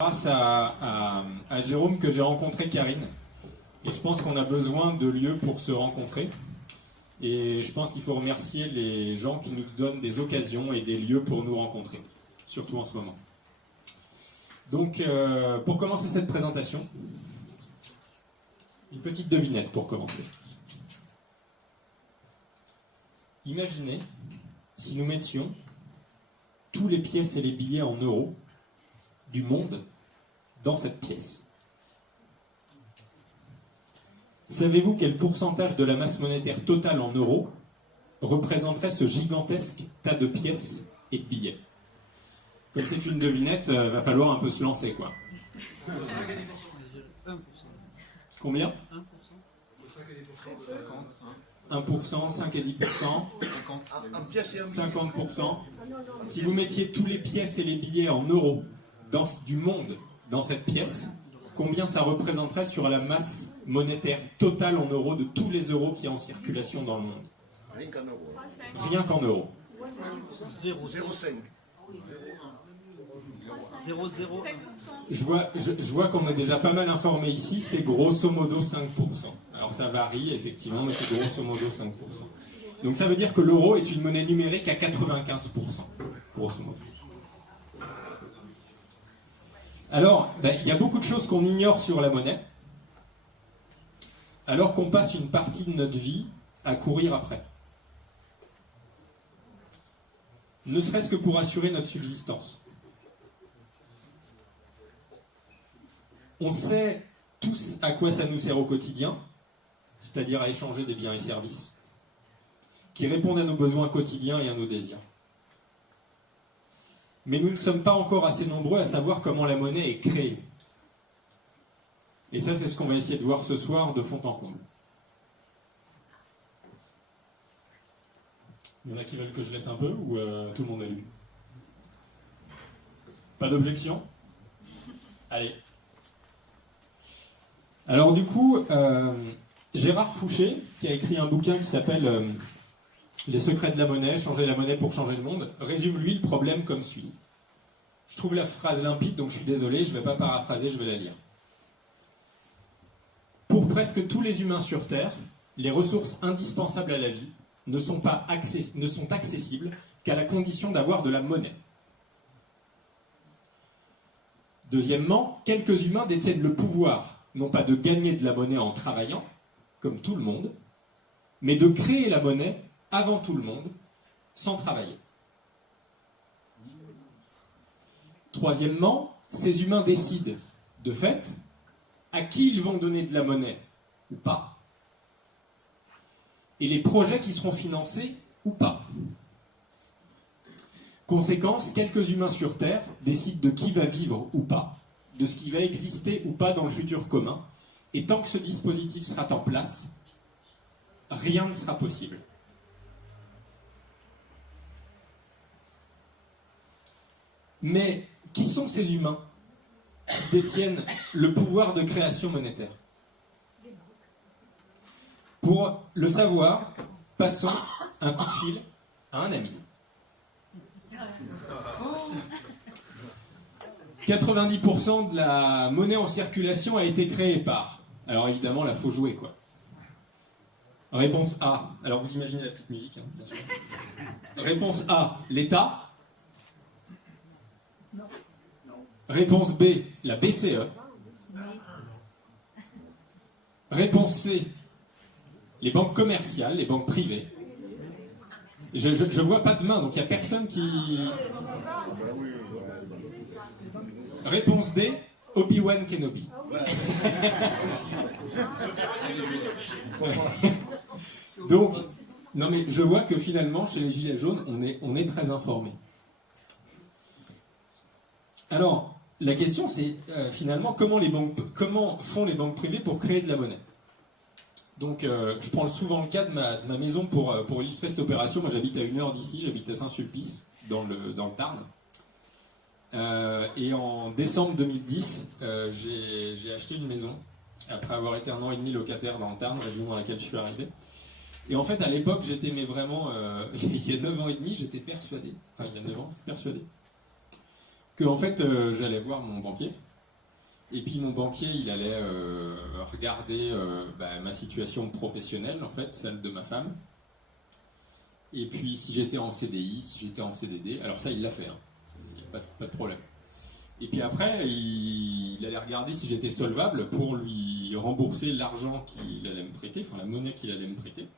Grâce à Jérôme que j'ai rencontré Karine. Et je pense qu'on a besoin de lieux pour se rencontrer. Et je pense qu'il faut remercier les gens qui nous donnent des occasions et des lieux pour nous rencontrer, surtout en ce moment. Donc, pour commencer cette présentation, une petite devinette pour commencer. Imaginez si nous mettions tous les pièces et les billets en euros du monde dans cette pièce. Savez-vous quel pourcentage de la masse monétaire totale en euros représenterait ce gigantesque tas de pièces et de billets? Comme c'est une devinette, va falloir un peu se lancer, quoi. Combien? 1%, 5 et 10%, 50%. Si vous mettiez tous les pièces et les billets en euros du monde dans cette pièce, combien ça représenterait sur la masse monétaire totale en euros de tous les euros qui sont en circulation dans le monde? Rien qu'en euros. Rien qu'en euros. 0,5. Je vois qu'on est déjà pas mal informé ici, c'est grosso modo 5%. Alors ça varie effectivement, mais c'est grosso modo 5%. Donc ça veut dire que l'euro est une monnaie numérique à 95%, grosso modo. Alors, il y a beaucoup de choses qu'on ignore sur la monnaie, alors qu'on passe une partie de notre vie à courir après. Ne serait-ce que pour assurer notre subsistance. On sait tous à quoi ça nous sert au quotidien, c'est-à-dire à échanger des biens et services, qui répondent à nos besoins quotidiens et à nos désirs. Mais nous ne sommes pas encore assez nombreux à savoir comment la monnaie est créée. Et ça, c'est ce qu'on va essayer de voir ce soir de fond en comble. Il y en a qui veulent que je laisse un peu ou tout le monde a lu? Pas d'objection? Allez. Alors du coup, Gérard Fouché, qui a écrit un bouquin qui s'appelle Les secrets de la monnaie, changer la monnaie pour changer le monde, résume lui le problème comme suit. Je trouve la phrase limpide, donc je suis désolé, je ne vais pas paraphraser, je vais la lire. Pour presque tous les humains sur Terre, les ressources indispensables à la vie ne sont accessibles qu'à la condition d'avoir de la monnaie. Deuxièmement, quelques humains détiennent le pouvoir, non pas de gagner de la monnaie en travaillant, comme tout le monde, mais de créer la monnaie avant tout le monde, sans travailler. Troisièmement, ces humains décident, de fait, à qui ils vont donner de la monnaie ou pas, et les projets qui seront financés ou pas. Conséquence, quelques humains sur Terre décident de qui va vivre ou pas, de ce qui va exister ou pas dans le futur commun, et tant que ce dispositif sera en place, rien ne sera possible. Mais qui sont ces humains qui détiennent le pouvoir de création monétaire? Pour le savoir, passons un coup de fil à un ami. 90% de la monnaie en circulation a été créée par... Alors évidemment, là, faut jouer, quoi. Réponse A. Alors vous imaginez la petite musique, hein, bien sûr. Réponse A, l'État. Réponse B, la BCE. Réponse C, les banques commerciales, les banques privées. Je vois pas de main, donc il n'y a personne qui... Réponse D, Obi-Wan Kenobi. Donc, non mais je vois que finalement, chez les Gilets jaunes, on est très informés. Alors, la question c'est finalement comment font les banques privées pour créer de la monnaie. Donc je prends souvent le cas de ma maison pour illustrer cette opération. Moi j'habite à 1 heure d'ici, j'habite à Saint-Sulpice, dans le Tarn. Et en décembre 2010, j'ai acheté une maison, après avoir été 1 an et demi locataire dans le Tarn, région dans laquelle je suis arrivé. Et en fait à l'époque j'étais il y a 9 ans et demi, j'étais persuadé, enfin il y a 9 ans, persuadé, que en fait j'allais voir mon banquier Et puis mon banquier, il allait regarder ma situation professionnelle, en fait, celle de ma femme. Et puis si j'étais en CDI, si j'étais en CDD, alors ça il l'a fait, hein. Il n'y a pas de problème. Et puis après, il allait regarder si j'étais solvable pour lui rembourser l'argent qu'il allait me prêter, enfin la monnaie qu'il allait me prêter.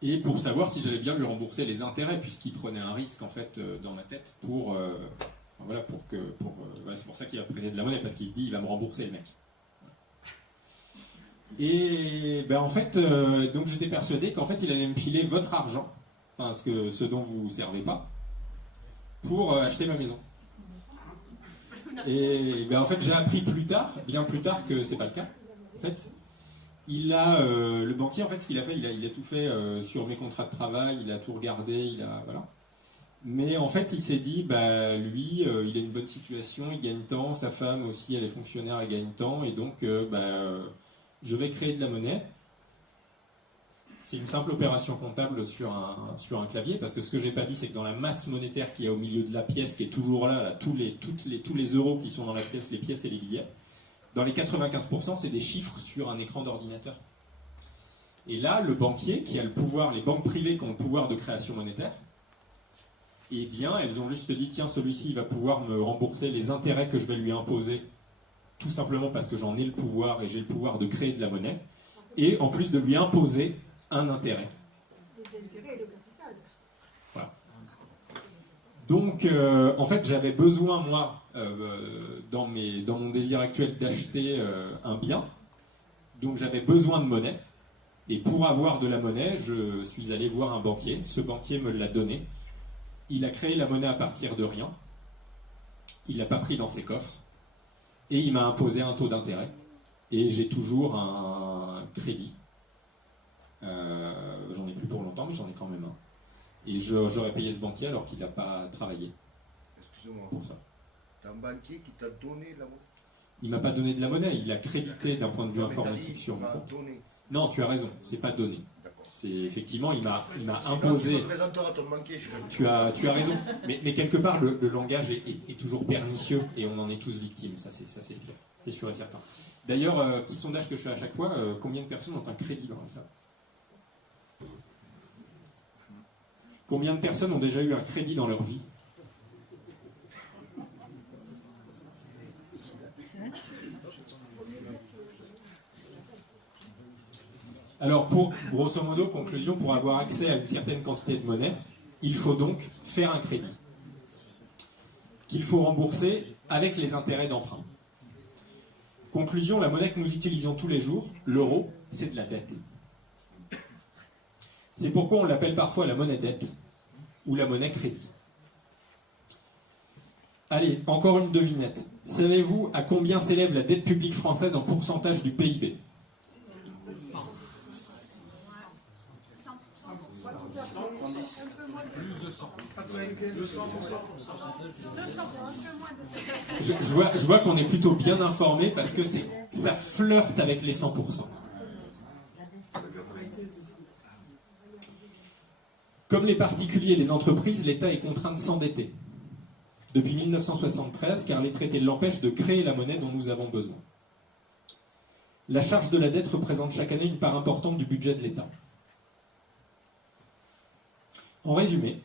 Et pour savoir si j'allais bien lui rembourser les intérêts, puisqu'il prenait un risque en fait dans ma tête c'est pour ça qu'il va prêter de la monnaie, parce qu'il se dit il va me rembourser le mec. Et en fait, donc j'étais persuadé qu'en fait il allait me filer votre argent, enfin ce dont vous ne servez pas, pour acheter ma maison. Et en fait j'ai appris bien plus tard que c'est pas le cas. En fait, le banquier, en fait, ce qu'il a fait, il a tout fait sur mes contrats de travail, il a tout regardé, voilà. Mais en fait, il s'est dit, lui, il a une bonne situation, il gagne tant, sa femme aussi, elle est fonctionnaire, elle gagne tant, et donc, je vais créer de la monnaie. C'est une simple opération comptable sur un clavier, parce que ce que j'ai pas dit, c'est que dans la masse monétaire qu'il y a au milieu de la pièce, qui est toujours là, tous les euros qui sont dans la pièce, les pièces et les billets, dans les 95%, c'est des chiffres sur un écran d'ordinateur. Et là, le banquier, qui a le pouvoir, les banques privées qui ont le pouvoir de création monétaire, eh bien, elles ont juste dit, tiens, celui-ci, il va pouvoir me rembourser les intérêts que je vais lui imposer, tout simplement parce que j'en ai le pouvoir et j'ai le pouvoir de créer de la monnaie, et en plus de lui imposer un intérêt. Les intérêts et le capital. Voilà. Donc, en fait, j'avais besoin, moi, dans mon désir actuel d'acheter un bien, donc j'avais besoin de monnaie, et pour avoir de la monnaie, je suis allé voir un banquier, ce banquier me l'a donné, il a créé la monnaie à partir de rien, il ne l'a pas pris dans ses coffres, et il m'a imposé un taux d'intérêt, et j'ai toujours un crédit. J'en ai plus pour longtemps, mais j'en ai quand même un. Et j'aurais payé ce banquier alors qu'il n'a pas travaillé. Excusez-moi. Pour ça. T'as un banquier qui t'a donné la monnaie? Il m'a pas donné de la monnaie, il l'a crédité d'un point de vue Non, mais t'as informatique dit, sur il mon m'a compte. donné. Non, tu as raison, c'est pas donné. D'accord. C'est effectivement, il m'a Quand tu imposé. me présenteras ton banquier, je vais Tu as raison, mais quelque part le langage est toujours pernicieux et on en est tous victimes, ça c'est clair, c'est sûr et certain. D'ailleurs, petit sondage que je fais à chaque fois, combien de personnes ont un crédit dans la salle? Combien de personnes ont déjà eu un crédit dans leur vie? Alors, grosso modo, conclusion, pour avoir accès à une certaine quantité de monnaie, il faut donc faire un crédit, qu'il faut rembourser avec les intérêts d'emprunt. Conclusion, la monnaie que nous utilisons tous les jours, l'euro, c'est de la dette. C'est pourquoi on l'appelle parfois la monnaie dette ou la monnaie crédit. Allez, encore une devinette. Savez-vous à combien s'élève la dette publique française en pourcentage du PIB? Je vois qu'on est plutôt bien informé parce que ça flirte avec les 100%. Comme les particuliers et les entreprises, l'État est contraint de s'endetter depuis 1973 car les traités l'empêchent de créer la monnaie dont nous avons besoin. La charge de la dette représente chaque année une part importante du budget de l'État. En résumé,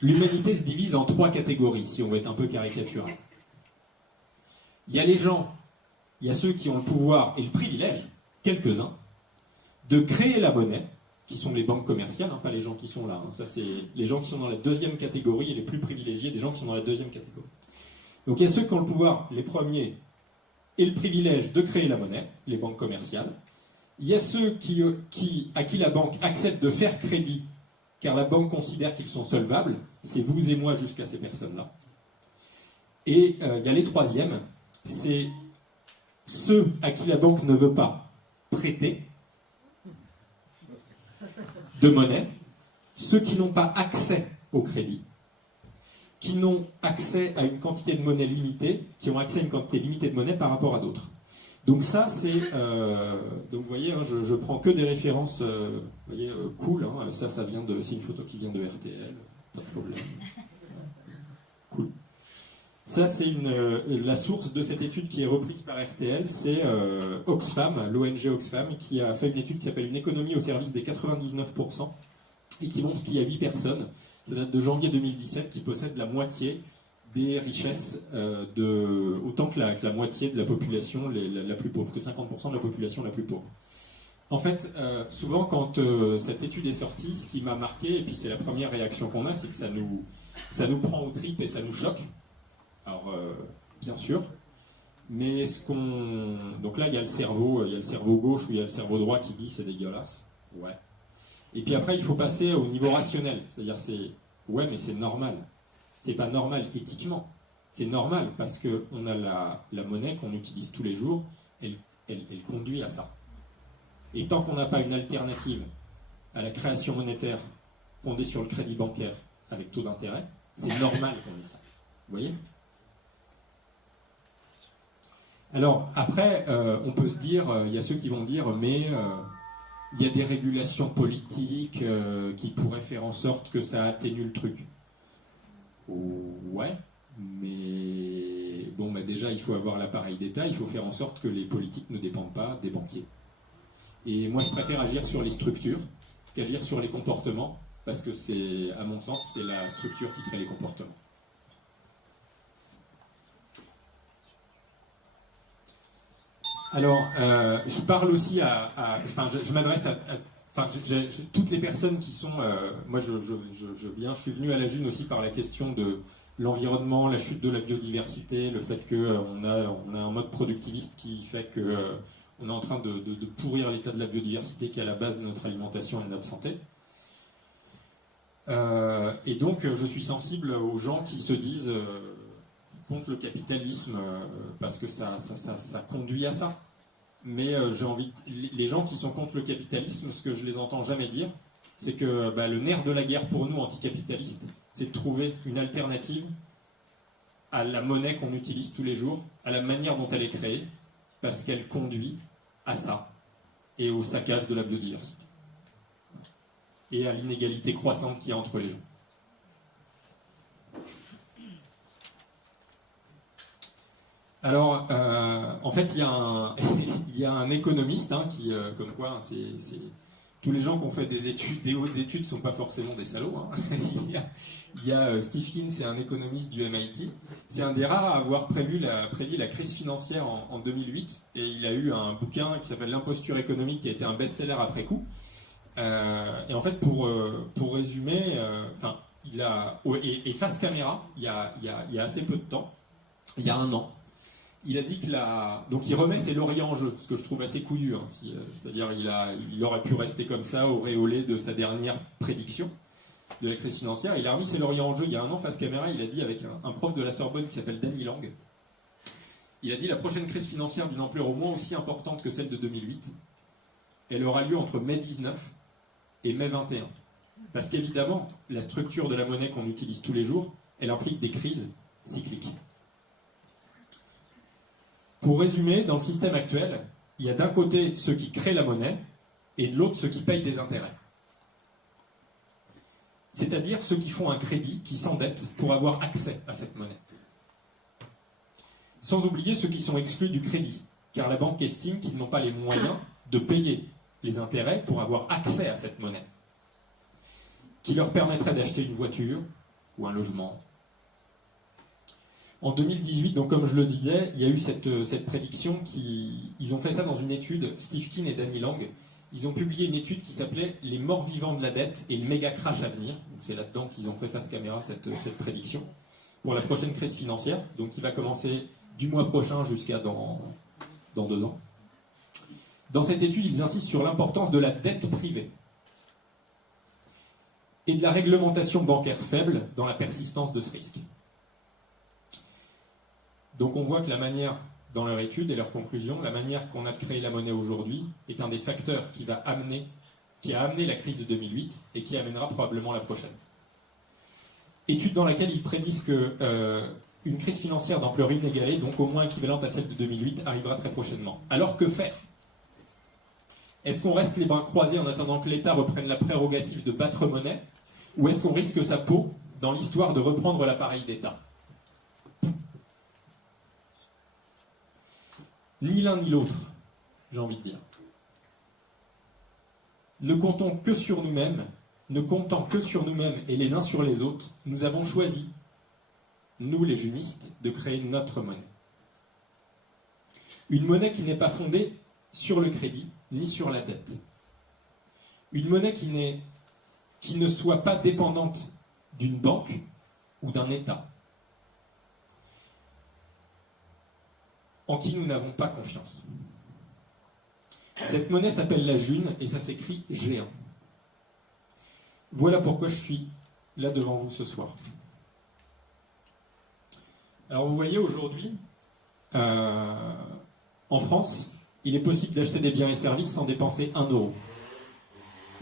l'humanité se divise en 3 catégories, si on veut être un peu caricatural. Il y a les gens, il y a ceux qui ont le pouvoir et le privilège, quelques-uns, de créer la monnaie, qui sont les banques commerciales, pas les gens qui sont là. Ça, c'est les gens qui sont dans la 2e catégorie et les plus privilégiés des gens qui sont dans la 2e catégorie. Donc il y a ceux qui ont le pouvoir, les premiers, et le privilège de créer la monnaie, les banques commerciales. Il y a ceux à qui la banque accepte de faire crédit, car la banque considère qu'ils sont solvables, c'est vous et moi jusqu'à ces personnes-là. Et il y a les troisièmes, c'est ceux à qui la banque ne veut pas prêter de monnaie, ceux qui n'ont pas accès au crédit, qui n'ont accès à une quantité de monnaie limitée, qui ont accès à une quantité limitée de monnaie par rapport à d'autres. Donc ça, c'est... donc vous voyez, je prends que des références cool. Ça c'est une photo qui vient de RTL, pas de problème. Cool. Ça, c'est la source de cette étude qui est reprise par RTL, c'est Oxfam, l'ONG Oxfam, qui a fait une étude qui s'appelle Une économie au service des 99%, et qui montre qu'il y a 8 personnes, ça date de janvier 2017, qui possèdent la moitié des richesses, autant que la moitié de la population la plus pauvre, que 50% de la population la plus pauvre. En fait, souvent quand cette étude est sortie, ce qui m'a marqué, et puis c'est la première réaction qu'on a, c'est que ça nous prend aux tripes et ça nous choque. Alors, bien sûr, mais donc là, il y a le cerveau gauche ou il y a le cerveau droit qui dit c'est dégueulasse. Ouais. Et puis après, il faut passer au niveau rationnel. C'est-à-dire, ouais, mais c'est normal. C'est pas normal éthiquement. C'est normal parce qu'on a la monnaie qu'on utilise tous les jours, elle conduit à ça. Et tant qu'on n'a pas une alternative à la création monétaire fondée sur le crédit bancaire avec taux d'intérêt, c'est normal qu'on ait ça. Vous voyez ? Alors, après, on peut se dire, il y a ceux qui vont dire, mais il y a des régulations politiques qui pourraient faire en sorte que ça atténue le truc. Ouais, mais bon, déjà, il faut avoir l'appareil d'État, il faut faire en sorte que les politiques ne dépendent pas des banquiers. Et moi, je préfère agir sur les structures qu'agir sur les comportements, parce que à mon sens, c'est la structure qui crée les comportements. Alors, je parle aussi je m'adresse à toutes les personnes qui sont... moi, je suis venu à la June aussi par la question de l'environnement, la chute de la biodiversité, le fait qu'on a un mode productiviste qui fait qu'on est en train de pourrir l'état de la biodiversité qui est à la base de notre alimentation et de notre santé. Et donc, je suis sensible aux gens qui se disent... contre le capitalisme parce que ça conduit à ça. Mais les gens qui sont contre le capitalisme, ce que je les entends jamais dire, c'est que le nerf de la guerre pour nous anticapitalistes, c'est de trouver une alternative à la monnaie qu'on utilise tous les jours, à la manière dont elle est créée, parce qu'elle conduit à ça et au saccage de la biodiversité et à l'inégalité croissante qu'il y a entre les gens. Alors, en fait, il y a un économiste qui, comme quoi, tous les gens qui ont fait des hautes études ne sont pas forcément des salauds. Il y a Steve Keen, c'est un économiste du MIT. C'est un des rares à avoir prédit la crise financière en 2008. Et il a eu un bouquin qui s'appelle L'imposture économique, qui a été un best-seller après coup. Et en fait, pour résumer, et face caméra, il y a assez peu de temps, il y a 1 an, il a dit que donc il remet ses lauriers en jeu, ce que je trouve assez couillu. C'est-à-dire il aurait pu rester comme ça, auréolé de sa dernière prédiction de la crise financière. Il a remis ses lauriers en jeu il y a 1 an face caméra. Il a dit avec un prof de la Sorbonne qui s'appelle Danny Lang. Il a dit la prochaine crise financière d'une ampleur au moins aussi importante que celle de 2008, elle aura lieu entre mai 19 et mai 21. Parce qu'évidemment, la structure de la monnaie qu'on utilise tous les jours, elle implique des crises cycliques. Pour résumer, dans le système actuel, il y a d'un côté ceux qui créent la monnaie et de l'autre ceux qui payent des intérêts. C'est-à-dire ceux qui font un crédit, qui s'endettent pour avoir accès à cette monnaie. Sans oublier ceux qui sont exclus du crédit, car la banque estime qu'ils n'ont pas les moyens de payer les intérêts pour avoir accès à cette monnaie, qui leur permettrait d'acheter une voiture ou un logement. En 2018, donc comme je le disais, il y a eu cette prédiction ils ont fait ça dans une étude, Steve Keen et Danny Lang. Ils ont publié une étude qui s'appelait « Les morts vivants de la dette et le méga crash à venir ». C'est là-dedans qu'ils ont fait face caméra cette prédiction pour la prochaine crise financière, donc qui va commencer du mois prochain jusqu'à dans 2 ans. Dans cette étude, ils insistent sur l'importance de la dette privée et de la réglementation bancaire faible dans la persistance de ce risque. Donc on voit que la manière, dans leur étude et leur conclusion, la manière qu'on a de créer la monnaie aujourd'hui est un des facteurs qui a amené la crise de 2008 et qui amènera probablement la prochaine. Étude dans laquelle ils prédisent qu'une crise financière d'ampleur inégalée, donc au moins équivalente à celle de 2008, arrivera très prochainement. Alors que faire ? Est-ce qu'on reste les bras croisés en attendant que l'État reprenne la prérogative de battre monnaie, ou est-ce qu'on risque sa peau dans l'histoire de reprendre l'appareil d'État ? ni l'un ni l'autre, j'ai envie de dire. Ne comptant que sur nous-mêmes, et les uns sur les autres, nous avons choisi, nous les junistes, de créer notre monnaie. Une monnaie qui n'est pas fondée sur le crédit, ni sur la dette. Une monnaie qui ne soit pas dépendante d'une banque ou d'un État, en qui nous n'avons pas confiance. Cette monnaie s'appelle la June et ça s'écrit G1. Voilà pourquoi je suis là devant vous ce soir. Alors vous voyez aujourd'hui, en France, il est possible d'acheter des biens et services sans dépenser 1 euro.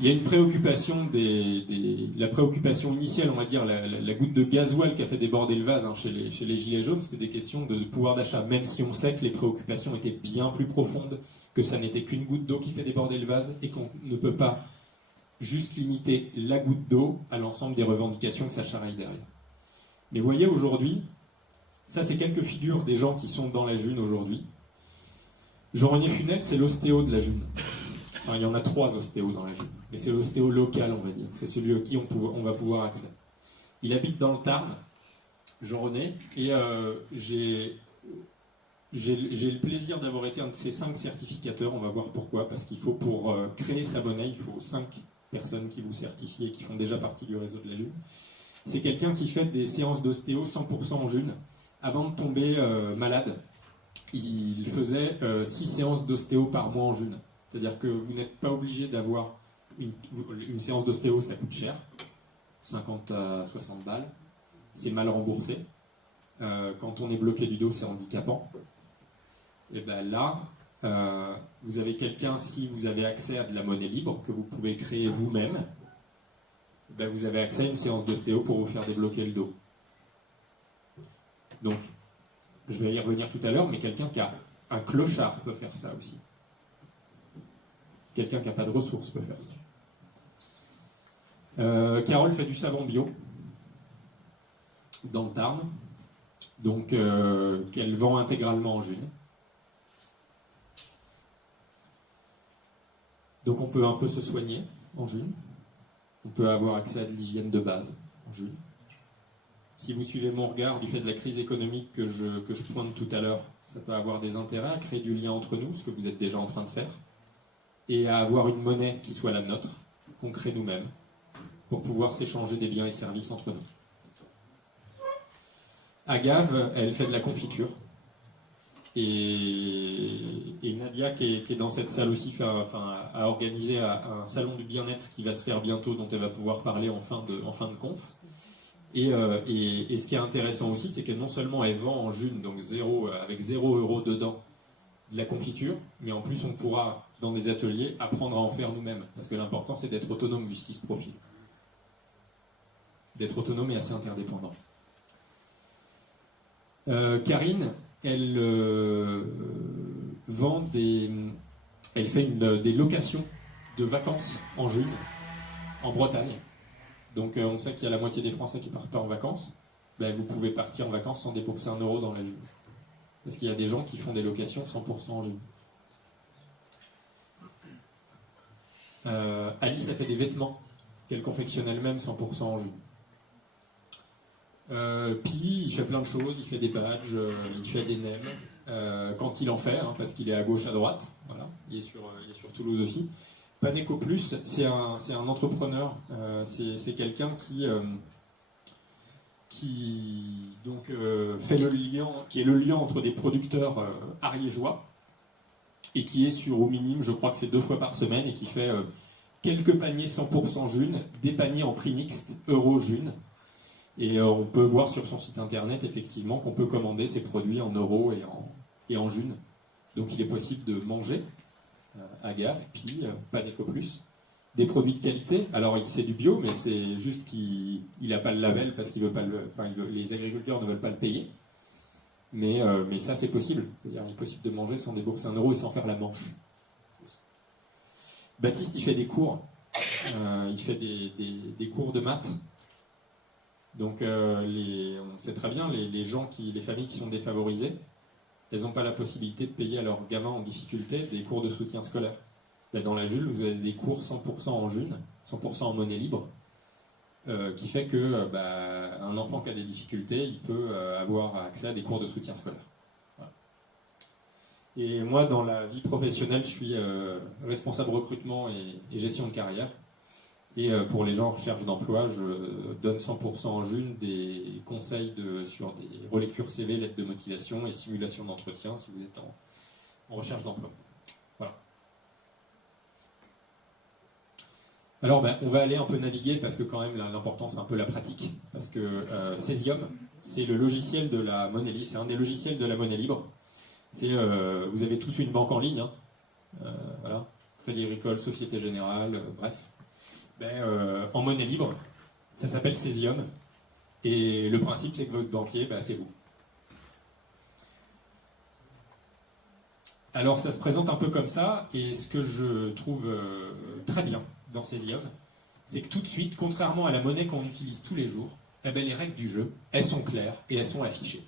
Il y a une préoccupation, la préoccupation initiale, on va dire, la goutte de gasoil qui a fait déborder le vase chez les Gilets jaunes, c'était des questions de pouvoir d'achat, même si on sait que les préoccupations étaient bien plus profondes, que ça n'était qu'une goutte d'eau qui fait déborder le vase, et qu'on ne peut pas juste limiter la goutte d'eau à l'ensemble des revendications que ça charrie derrière. Mais voyez aujourd'hui, ça c'est quelques figures des gens qui sont dans la June aujourd'hui. Jean-René Funel, c'est l'ostéo de la June. Enfin, il y en a 3 ostéos dans la June, mais c'est l'ostéo local, on va dire. C'est celui à qui on va pouvoir accéder. Il habite dans le Tarn, Jean-René, et j'ai le plaisir d'avoir été un de ces 5 certificateurs. On va voir pourquoi, parce qu'il faut, pour créer sa monnaie, il faut 5 personnes qui vous certifient et qui font déjà partie du réseau de la June. C'est quelqu'un qui fait des séances d'ostéo 100% en June. Avant de tomber malade, il faisait 6 séances d'ostéo par mois en June. C'est-à-dire que vous n'êtes pas obligé d'avoir une séance d'ostéo, ça coûte cher, 50 à 60 balles, c'est mal remboursé. Quand on est bloqué du dos, c'est handicapant. Et bien là, vous avez quelqu'un, si vous avez accès à de la monnaie libre, que vous pouvez créer vous-même, ben vous avez accès à une séance d'ostéo pour vous faire débloquer le dos. Donc, je vais y revenir tout à l'heure, mais quelqu'un qui a un clochard peut faire ça aussi. Quelqu'un qui n'a pas de ressources peut faire ça. Carole fait du savon bio dans le Tarn, donc qu'elle vend intégralement en June. Donc on peut un peu se soigner en June. On peut avoir accès à de l'hygiène de base en June. Si vous suivez mon regard du fait de la crise économique que je pointe tout à l'heure, ça peut avoir des intérêts à créer du lien entre nous, ce que vous êtes déjà en train de faire, et à avoir une monnaie qui soit la nôtre, qu'on crée nous-mêmes, pour pouvoir s'échanger des biens et services entre nous. Agave, elle fait de la confiture. Et Nadia, qui est dans cette salle aussi, a organisé un salon du bien-être qui va se faire bientôt, dont elle va pouvoir parler en fin de conf. Et ce qui est intéressant aussi, c'est que non seulement elle vend en June, donc avec 0 € dedans, de la confiture, mais en plus on pourra, dans des ateliers, apprendre à en faire nous-mêmes. Parce que l'important, c'est d'être autonome vu ce qui se profile. D'être autonome et assez interdépendant. Karine, elle fait des locations de vacances en June, en Bretagne. Donc on sait qu'il y a la moitié des Français qui ne partent pas en vacances. Ben, vous pouvez partir en vacances sans débourser 1 € dans la June. Parce qu'il y a des gens qui font des locations 100% en June. Alice a fait des vêtements qu'elle confectionne elle-même 100% en June. Puis il fait plein de choses, il fait des badges, il fait des nems, quand il en fait, parce qu'il est à gauche, à droite, voilà. Il est sur Toulouse aussi. Paneco Plus, c'est un entrepreneur, c'est quelqu'un qui fait le lien, qui est le lien entre des producteurs ariégeois et qui est sur au minimum, je crois que c'est 2 fois par semaine, et qui fait quelques paniers 100% June, des paniers en prix mixte euro June. Et on peut voir sur son site internet effectivement qu'on peut commander ses produits en euros et en June. Donc il est possible de manger Agave, puis Paneco Plus, des produits de qualité. Alors c'est du bio, mais c'est juste qu'il n'a pas le label parce qu'il veut pas les agriculteurs ne veulent pas le payer. Mais ça c'est possible. C'est-à-dire il est possible de manger sans débourser 1 € et sans faire la manche. Baptiste, il fait des cours. Il fait des cours de maths. Donc on sait très bien les familles qui sont défavorisées, elles n'ont pas la possibilité de payer à leurs gamins en difficulté des cours de soutien scolaire. Là, dans la Jules, vous avez des cours 100% en June, 100% en monnaie libre, qui fait que un enfant qui a des difficultés, il peut avoir accès à des cours de soutien scolaire. Voilà. Et moi, dans la vie professionnelle, je suis responsable recrutement et gestion de carrière. Et pour les gens en recherche d'emploi, je donne 100% en June des conseils sur des relectures CV, lettres de motivation et simulation d'entretien si vous êtes en recherche d'emploi. Voilà. Alors, on va aller un peu naviguer parce que quand même l'important c'est un peu la pratique. Parce que Cesium, c'est le logiciel de la monnaie libre, c'est un des logiciels de la monnaie libre. Vous avez tous une banque en ligne, hein. Voilà, Crédit Agricole, Société Générale, bref. En monnaie libre, ça s'appelle Cesium. Et le principe, c'est que votre banquier, c'est vous. Alors, ça se présente un peu comme ça, et ce que je trouve très bien dans Cesium, c'est que tout de suite, contrairement à la monnaie qu'on utilise tous les jours, les règles du jeu, elles sont claires et elles sont affichées.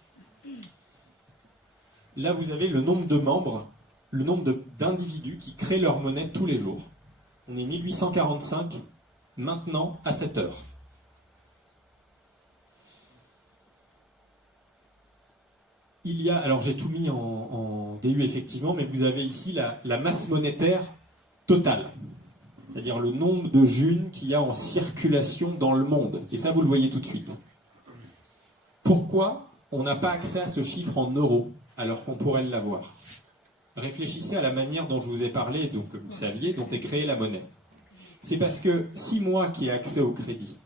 Là, vous avez le nombre de membres, le nombre d'individus qui créent leur monnaie tous les jours. On est 1845, maintenant, à 7 heures. Il y a, alors j'ai tout mis en DU effectivement, mais vous avez ici la masse monétaire totale. C'est-à-dire le nombre de junes qu'il y a en circulation dans le monde. Et ça, vous le voyez tout de suite. Pourquoi on n'a pas accès à ce chiffre en euros, alors qu'on pourrait l'avoir? Réfléchissez à la manière dont je vous ai parlé, donc que vous saviez, dont est créée la monnaie. C'est parce que si moi qui ai accès au crédit,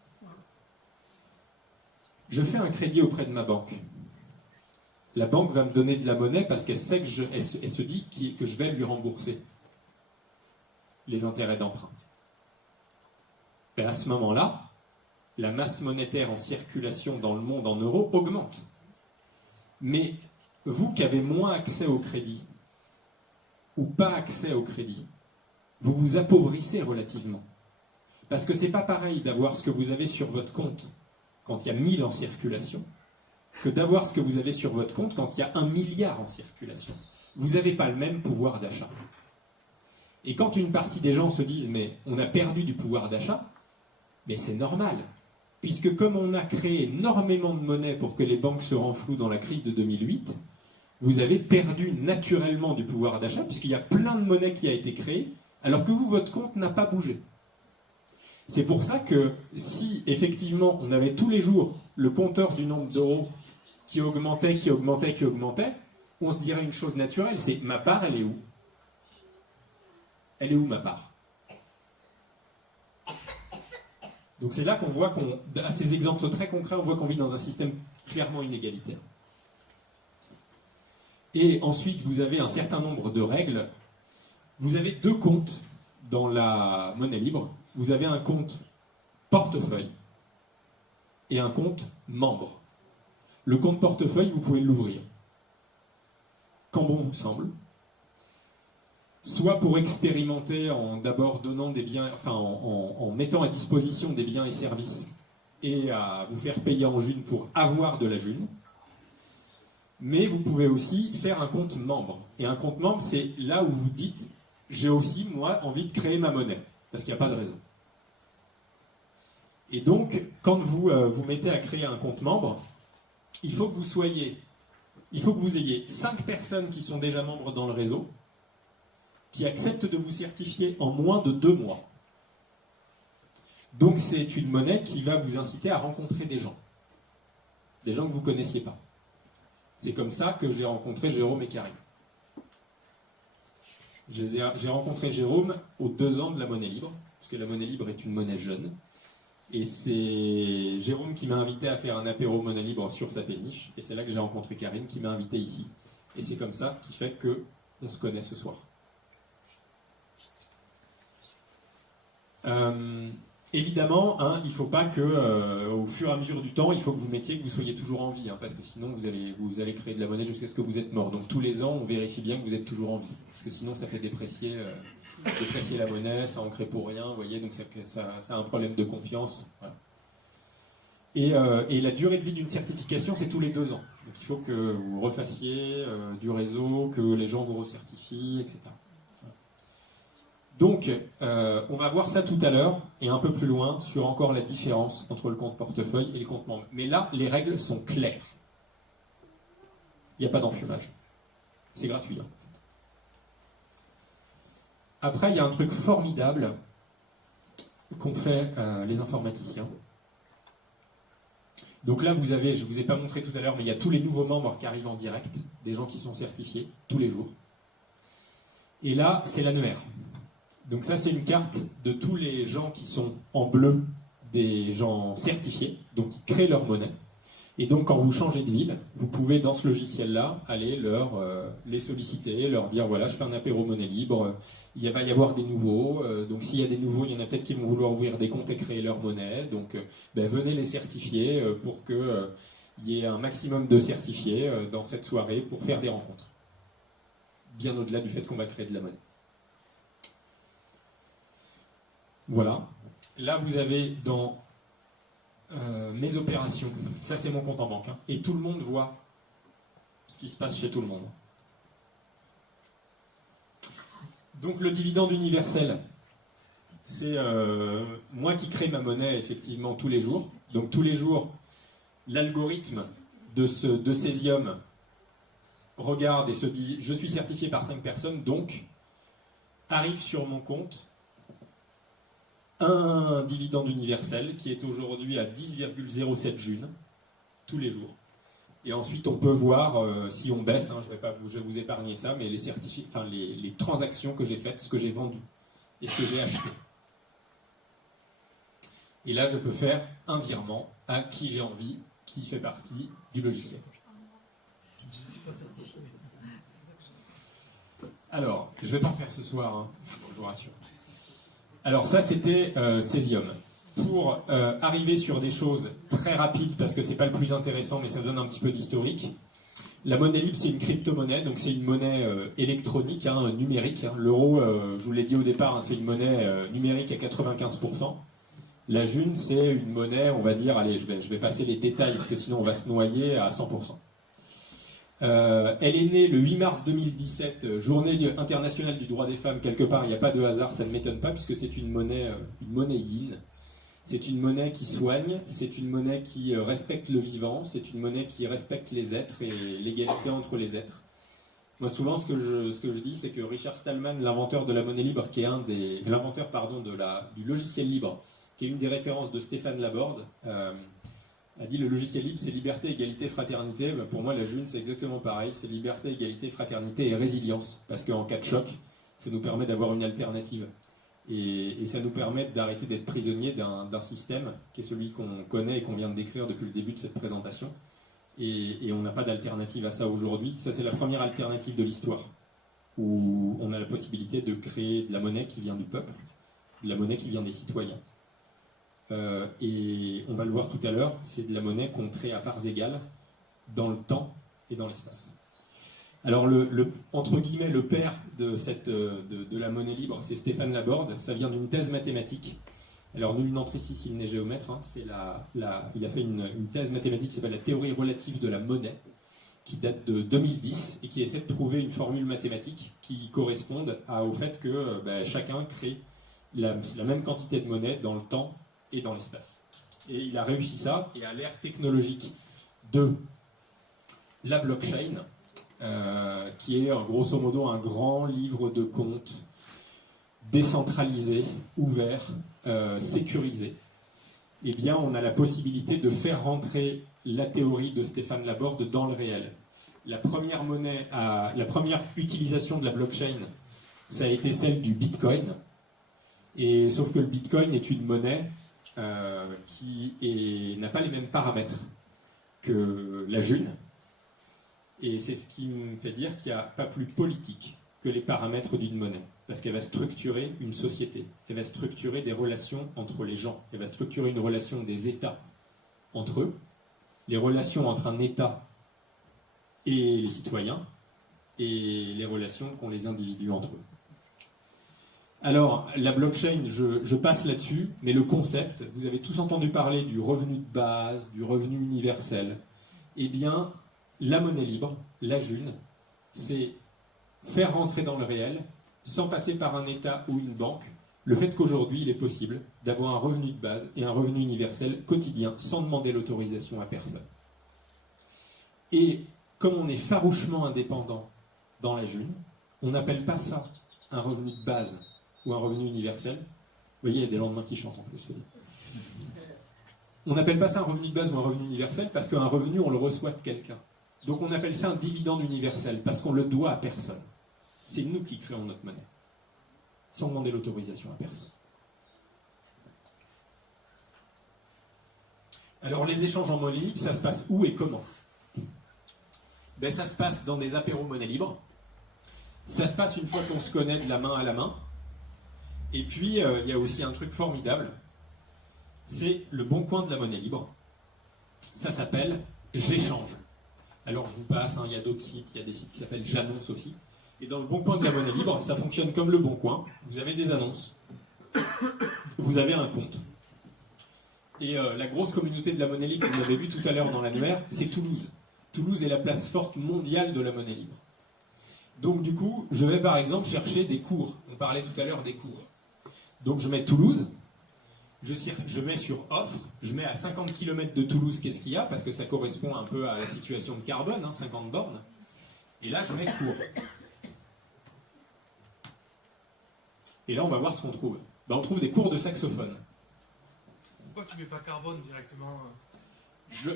je fais un crédit auprès de ma banque, la banque va me donner de la monnaie parce qu'elle sait que elle se dit que je vais lui rembourser les intérêts d'emprunt. À ce moment-là, la masse monétaire en circulation dans le monde en euros augmente. Mais vous qui avez moins accès au crédit, ou pas accès au crédit, vous vous appauvrissez relativement. Parce que c'est pas pareil d'avoir ce que vous avez sur votre compte quand il y a 1000 en circulation, que d'avoir ce que vous avez sur votre compte quand il y a 1 milliard en circulation. Vous n'avez pas le même pouvoir d'achat. Et quand une partie des gens se disent « mais on a perdu du pouvoir d'achat », mais c'est normal. Puisque comme on a créé énormément de monnaie pour que les banques se renflouent dans la crise de 2008, vous avez perdu naturellement du pouvoir d'achat, puisqu'il y a plein de monnaie qui a été créée, alors que vous, votre compte n'a pas bougé. C'est pour ça que si, effectivement, on avait tous les jours le compteur du nombre d'euros qui augmentait, on se dirait une chose naturelle, c'est « ma part, elle est où ?» Elle est où, ma part? Donc c'est là qu'on voit à ces exemples très concrets, on voit qu'on vit dans un système clairement inégalitaire. Et ensuite, vous avez un certain nombre de règles. Vous avez 2 comptes dans la monnaie libre. Vous avez un compte portefeuille et un compte membre. Le compte portefeuille, vous pouvez l'ouvrir quand bon vous semble, soit pour expérimenter en d'abord donnant des biens, en mettant à disposition des biens et services et à vous faire payer en june pour avoir de la june. Mais vous pouvez aussi faire un compte membre. Et un compte membre, c'est là où vous dites « j'ai aussi, moi, envie de créer ma monnaie ». Parce qu'il n'y a pas de raison. Et donc, quand vous vous mettez à créer un compte membre, il faut que vous ayez 5 personnes qui sont déjà membres dans le réseau, qui acceptent de vous certifier en moins de 2 mois. Donc c'est une monnaie qui va vous inciter à rencontrer des gens que vous ne connaissiez pas. C'est comme ça que j'ai rencontré Jérôme et Karine. J'ai rencontré Jérôme aux 2 ans de la monnaie libre, parce que la monnaie libre est une monnaie jeune. Et c'est Jérôme qui m'a invité à faire un apéro monnaie libre sur sa péniche, et c'est là que j'ai rencontré Karine qui m'a invité ici. Et c'est comme ça qui fait qu'on se connaît ce soir. Évidemment, il ne faut pas que, au fur et à mesure du temps, il faut que vous soyez toujours en vie, parce que sinon vous allez créer de la monnaie jusqu'à ce que vous êtes mort. Donc tous les ans, on vérifie bien que vous êtes toujours en vie, parce que sinon ça fait déprécier la monnaie, ça en crée pour rien, vous voyez, donc ça a un problème de confiance. Voilà. Et la durée de vie d'une certification, c'est tous les 2 ans. Donc il Il faut que vous refassiez du réseau, que les gens vous recertifient, etc. Donc, on va voir ça tout à l'heure, et un peu plus loin, sur encore la différence entre le compte portefeuille et le compte membre. Mais là, les règles sont claires. Il n'y a pas d'enfumage. C'est gratuit. Hein. Après, il y a un truc formidable qu'ont fait les informaticiens. Donc là, vous avez, je ne vous ai pas montré tout à l'heure, mais il y a tous les nouveaux membres qui arrivent en direct, des gens qui sont certifiés tous les jours. Et là, c'est l'annuaire. Donc ça, c'est une carte de tous les gens qui sont en bleu, des gens certifiés, donc qui créent leur monnaie. Et donc, quand vous changez de ville, vous pouvez, dans ce logiciel-là, aller les solliciter, leur dire, voilà, je fais un apéro monnaie libre, il va y avoir des nouveaux, donc s'il y a des nouveaux, il y en a peut-être qui vont vouloir ouvrir des comptes et créer leur monnaie, donc venez les certifier pour qu'il y ait un maximum de certifiés dans cette soirée pour faire des rencontres. Bien au-delà du fait qu'on va créer de la monnaie. Voilà. Là, vous avez dans mes opérations, ça c'est mon compte en banque, hein, et tout le monde voit ce qui se passe chez tout le monde. Donc le dividende universel, c'est moi qui crée ma monnaie effectivement tous les jours. Donc tous les jours, l'algorithme de Cesium regarde et se dit, je suis certifié par 5 personnes, donc arrive sur mon compte un dividende universel qui est aujourd'hui à 10,07 junes, tous les jours. Et ensuite, on peut voir, si on baisse, hein, je vais vous épargner ça, mais les transactions que j'ai faites, ce que j'ai vendu et ce que j'ai acheté. Et là, je peux faire un virement à qui j'ai envie, qui fait partie du logiciel. Je ne suis pas certifié. Alors, je ne vais pas en faire ce soir, hein, je vous rassure. Alors ça, c'était Cesium. Pour arriver sur des choses très rapides, parce que c'est pas le plus intéressant, mais ça donne un petit peu d'historique. La monnaie libre, c'est une crypto-monnaie, donc c'est une monnaie électronique, hein, numérique. Hein. L'euro, je vous l'ai dit au départ, hein, c'est une monnaie numérique à 95%. La June, c'est une monnaie, on va dire, allez, je vais passer les détails, parce que sinon on va se noyer à 100%. Elle est née le 8 mars 2017, journée internationale du droit des femmes, quelque part, il n'y a pas de hasard, ça ne m'étonne pas, puisque c'est une monnaie yin. C'est une monnaie qui soigne, c'est une monnaie qui respecte le vivant, c'est une monnaie qui respecte les êtres et l'égalité entre les êtres. Moi, souvent, ce que je dis, c'est que Richard Stallman, l'inventeur de la monnaie libre, qui est l'inventeur, du logiciel libre, qui est une des références de Stéphane Laborde, a dit le logiciel libre, c'est liberté, égalité, fraternité. Ben, pour moi, la June, c'est exactement pareil. C'est liberté, égalité, fraternité et résilience. Parce qu'en cas de choc, ça nous permet d'avoir une alternative. Et ça nous permet d'arrêter d'être prisonniers d'un système qui est celui qu'on connaît et qu'on vient de décrire depuis le début de cette présentation. Et on n'a pas d'alternative à ça aujourd'hui. Ça, c'est la première alternative de l'histoire, où on a la possibilité de créer de la monnaie qui vient du peuple, de la monnaie qui vient des citoyens. Et on va le voir tout à l'heure, c'est de la monnaie qu'on crée à parts égales dans le temps et dans l'espace. Alors, entre guillemets, le père de la monnaie libre, c'est Stéphane Laborde. Ça vient d'une thèse mathématique. Alors, nul n'entre ici s'il n'est géomètre. Hein, il a fait une thèse mathématique qui s'appelle la théorie relative de la monnaie, qui date de 2010 et qui essaie de trouver une formule mathématique qui corresponde au fait que chacun crée la même quantité de monnaie dans le temps et dans l'espace. Et il a réussi ça, et à l'ère technologique de la blockchain, qui est grosso modo un grand livre de comptes décentralisé, ouvert, sécurisé, eh bien on a la possibilité de faire rentrer la théorie de Stéphane Laborde dans le réel. La première utilisation de la blockchain, ça a été celle du Bitcoin, et sauf que le Bitcoin est une monnaie qui n'a pas les mêmes paramètres que la June. Et c'est ce qui me fait dire qu'il n'y a pas plus politique que les paramètres d'une monnaie. Parce qu'elle va structurer une société. Elle va structurer des relations entre les gens. Elle va structurer une relation des États entre eux. Les relations entre un État et les citoyens. Et les relations qu'ont les individus entre eux. Alors, la blockchain, je passe là-dessus, mais le concept, vous avez tous entendu parler du revenu de base, du revenu universel. Eh bien, la monnaie libre, la June, c'est faire rentrer dans le réel, sans passer par un État ou une banque, le fait qu'aujourd'hui, il est possible d'avoir un revenu de base et un revenu universel quotidien sans demander l'autorisation à personne. Et comme on est farouchement indépendant dans la June, on n'appelle pas ça un revenu de base ou un revenu universel. Vous voyez, il y a des lendemains qui chantent en plus. On n'appelle pas ça un revenu de base ou un revenu universel parce qu'un revenu, on le reçoit de quelqu'un. Donc on appelle ça un dividende universel parce qu'on le doit à personne. C'est nous qui créons notre monnaie, sans demander l'autorisation à personne. Alors les échanges en monnaie libre, ça se passe où et comment? Ben, ça se passe dans des apéros monnaie libre. Ça se passe une fois qu'on se connaît de la main à la main. Et puis, il y a aussi un truc formidable, c'est le bon coin de la monnaie libre. Ça s'appelle J'échange. Alors je vous passe, il y a d'autres sites, il y a des sites qui s'appellent J'annonce aussi. Et dans le bon coin de la monnaie libre, ça fonctionne comme le bon coin. Vous avez des annonces, vous avez un compte. Et la grosse communauté de la monnaie libre, vous l'avez vu tout à l'heure dans l'annuaire, c'est Toulouse. Toulouse est la place forte mondiale de la monnaie libre. Donc du coup, je vais par exemple chercher des cours. On parlait tout à l'heure des cours. Donc je mets Toulouse, je mets sur offre, je mets à 50 km de Toulouse qu'est-ce qu'il y a, parce que ça correspond un peu à la situation de carbone, 50 bornes. Et là, je mets cours. Et là, on va voir ce qu'on trouve. Ben, on trouve des cours de saxophone. Pourquoi tu mets pas carbone directement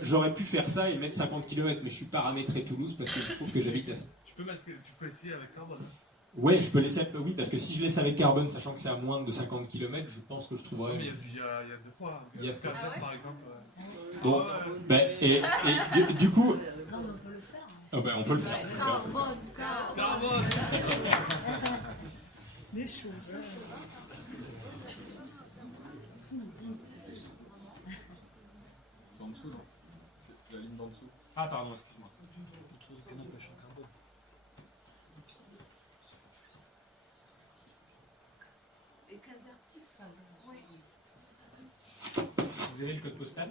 J'aurais pu faire ça et mettre 50 km, mais je suis paramétré Toulouse parce qu'il se trouve que j'habite à... Tu peux essayer avec carbone. Ouais, je peux laisser... Oui, parce que si je laisse avec carbone, sachant que c'est à moins de 50 km, je pense que je trouverais... Mais il y a de quoi. Il y a de quoi. Par exemple. Bon, ben, et du coup... Non, mais on peut le faire. Oh ben, on peut le faire. Carbone, Carbone. Les choses. C'est en dessous, non? C'est la ligne d'en dessous. Ah, pardon, excuse-moi. Vous avez le code postal?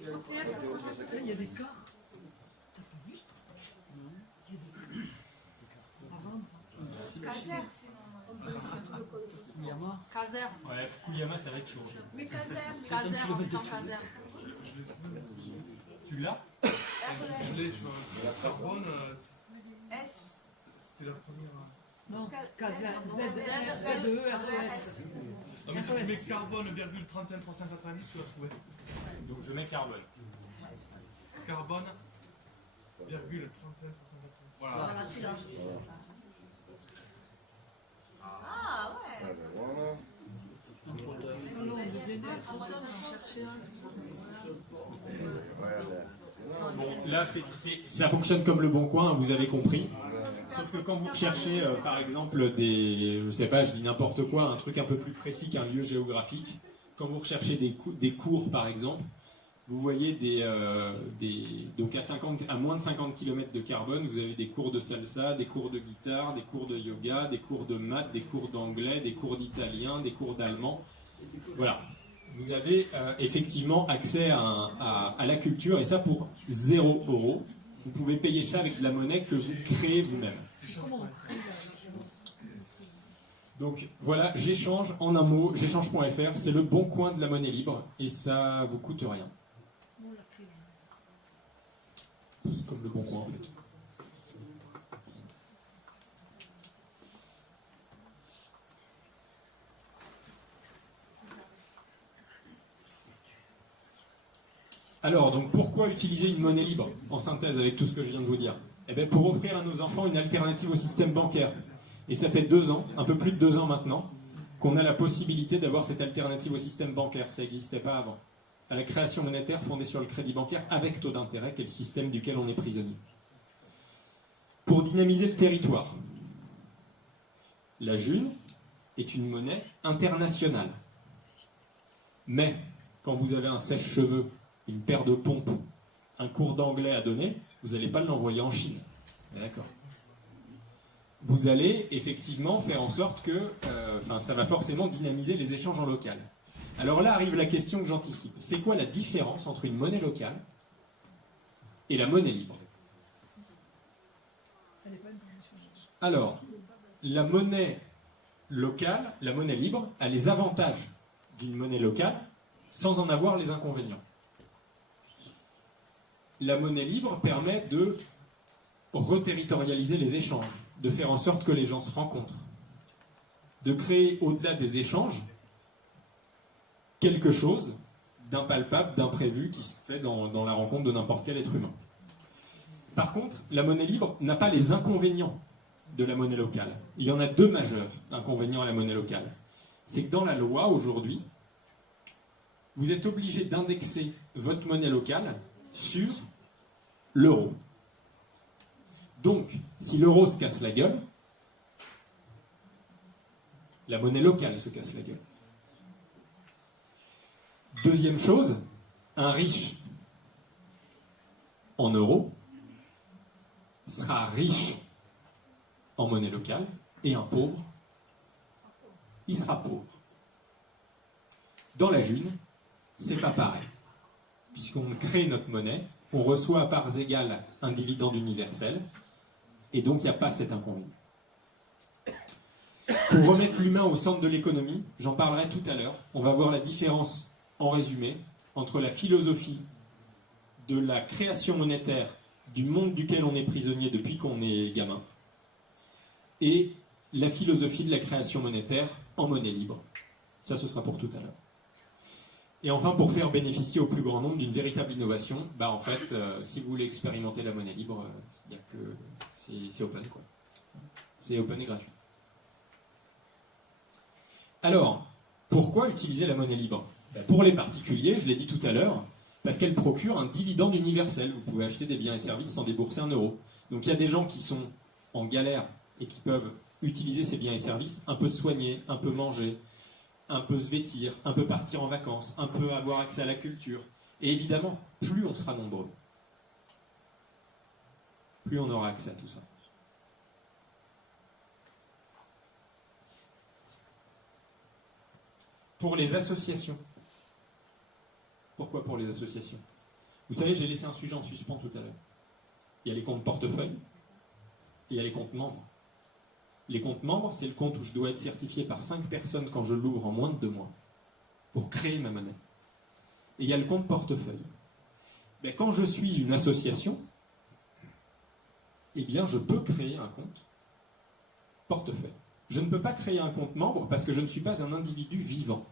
Il y a des corps. T'as pas vu? Non. Il y a des corps. À vendre. Caser, sinon. Caser. Ouais, Fukuyama, ça va être chaud. Mais Caser, Caser, en même temps Caser. Tu l'as? Je l'ai sur carbone. S. C'était la première. Non, Caser. Z-E-R-E-S. Non, mais si tu mets carbone, virgule 31 390, tu vas trouver. Donc je mets carbone. Carbone, virgule 31 390. Voilà. Voilà, tu l'as. Ah ouais. Ah ben voilà. Bon, là, ça fonctionne comme le bon coin, vous avez compris. Sauf que quand vous recherchez, par exemple, je sais pas, je dis n'importe quoi, un truc un peu plus précis qu'un lieu géographique, quand vous recherchez des cours, par exemple, vous voyez donc à moins de 50 km de carbone, vous avez des cours de salsa, des cours de guitare, des cours de yoga, des cours de maths, des cours d'anglais, des cours d'italien, des cours d'allemand. Voilà. Vous avez effectivement accès à la culture, et ça pour 0 €. Vous pouvez payer ça avec de la monnaie que vous créez vous-même. Donc voilà, j'échange en un mot, j'échange.fr, c'est le bon coin de la monnaie libre, et ça vous coûte rien. Comme le bon coin en fait. Alors, donc pourquoi utiliser une monnaie libre, en synthèse avec tout ce que je viens de vous dire? Eh bien, pour offrir à nos enfants une alternative au système bancaire. Et ça fait 2 ans, un peu plus de 2 ans maintenant, qu'on a la possibilité d'avoir cette alternative au système bancaire. Ça n'existait pas avant. À la création monétaire fondée sur le crédit bancaire avec taux d'intérêt, qui est le système duquel on est prisonnier. Pour dynamiser le territoire, la June est une monnaie internationale. Mais, quand vous avez un sèche-cheveux, une paire de pompes, un cours d'anglais à donner, vous n'allez pas l'envoyer en Chine. D'accord. Vous allez effectivement faire en sorte que ça va forcément dynamiser les échanges en local. Alors là arrive la question que j'anticipe. C'est quoi la différence entre une monnaie locale et la monnaie libre? Alors, la monnaie locale, la monnaie libre, a les avantages d'une monnaie locale sans en avoir les inconvénients. La monnaie libre permet de reterritorialiser les échanges, de faire en sorte que les gens se rencontrent, de créer au-delà des échanges quelque chose d'impalpable, d'imprévu qui se fait dans la rencontre de n'importe quel être humain. Par contre, la monnaie libre n'a pas les inconvénients de la monnaie locale. Il y en a deux majeurs inconvénients à la monnaie locale. C'est que dans la loi aujourd'hui, vous êtes obligé d'indexer votre monnaie locale sur l'euro. Donc, si l'euro se casse la gueule, la monnaie locale se casse la gueule. Deuxième chose, un riche en euros sera riche en monnaie locale et un pauvre, il sera pauvre. Dans la June, c'est pas pareil. Puisqu'on crée notre monnaie, on reçoit à parts égales un dividende universel et donc il n'y a pas cet inconvénient. Pour remettre l'humain au centre de l'économie, j'en parlerai tout à l'heure, on va voir la différence en résumé entre la philosophie de la création monétaire du monde duquel on est prisonnier depuis qu'on est gamin et la philosophie de la création monétaire en monnaie libre. Ça, ce sera pour tout à l'heure. Et enfin, pour faire bénéficier au plus grand nombre d'une véritable innovation, en fait, si vous voulez expérimenter la monnaie libre, c'est open, quoi. C'est open et gratuit. Alors, pourquoi utiliser la monnaie libre? Pour les particuliers, je l'ai dit tout à l'heure, parce qu'elle procure un dividende universel. Vous pouvez acheter des biens et services sans débourser 1 euro. Donc il y a des gens qui sont en galère et qui peuvent utiliser ces biens et services, un peu se soigner, un peu manger, un peu se vêtir, un peu partir en vacances, un peu avoir accès à la culture. Et évidemment, plus on sera nombreux, plus on aura accès à tout ça. Pour les associations. Pourquoi pour les associations? Vous savez, j'ai laissé un sujet en suspens tout à l'heure. Il y a les comptes portefeuille et il y a les comptes membres. Les comptes membres, c'est le compte où je dois être certifié par 5 personnes quand je l'ouvre en moins de 2 mois pour créer ma monnaie. Et il y a le compte portefeuille. Mais quand je suis une association, eh bien, je peux créer un compte portefeuille. Je ne peux pas créer un compte membre parce que je ne suis pas un individu vivant.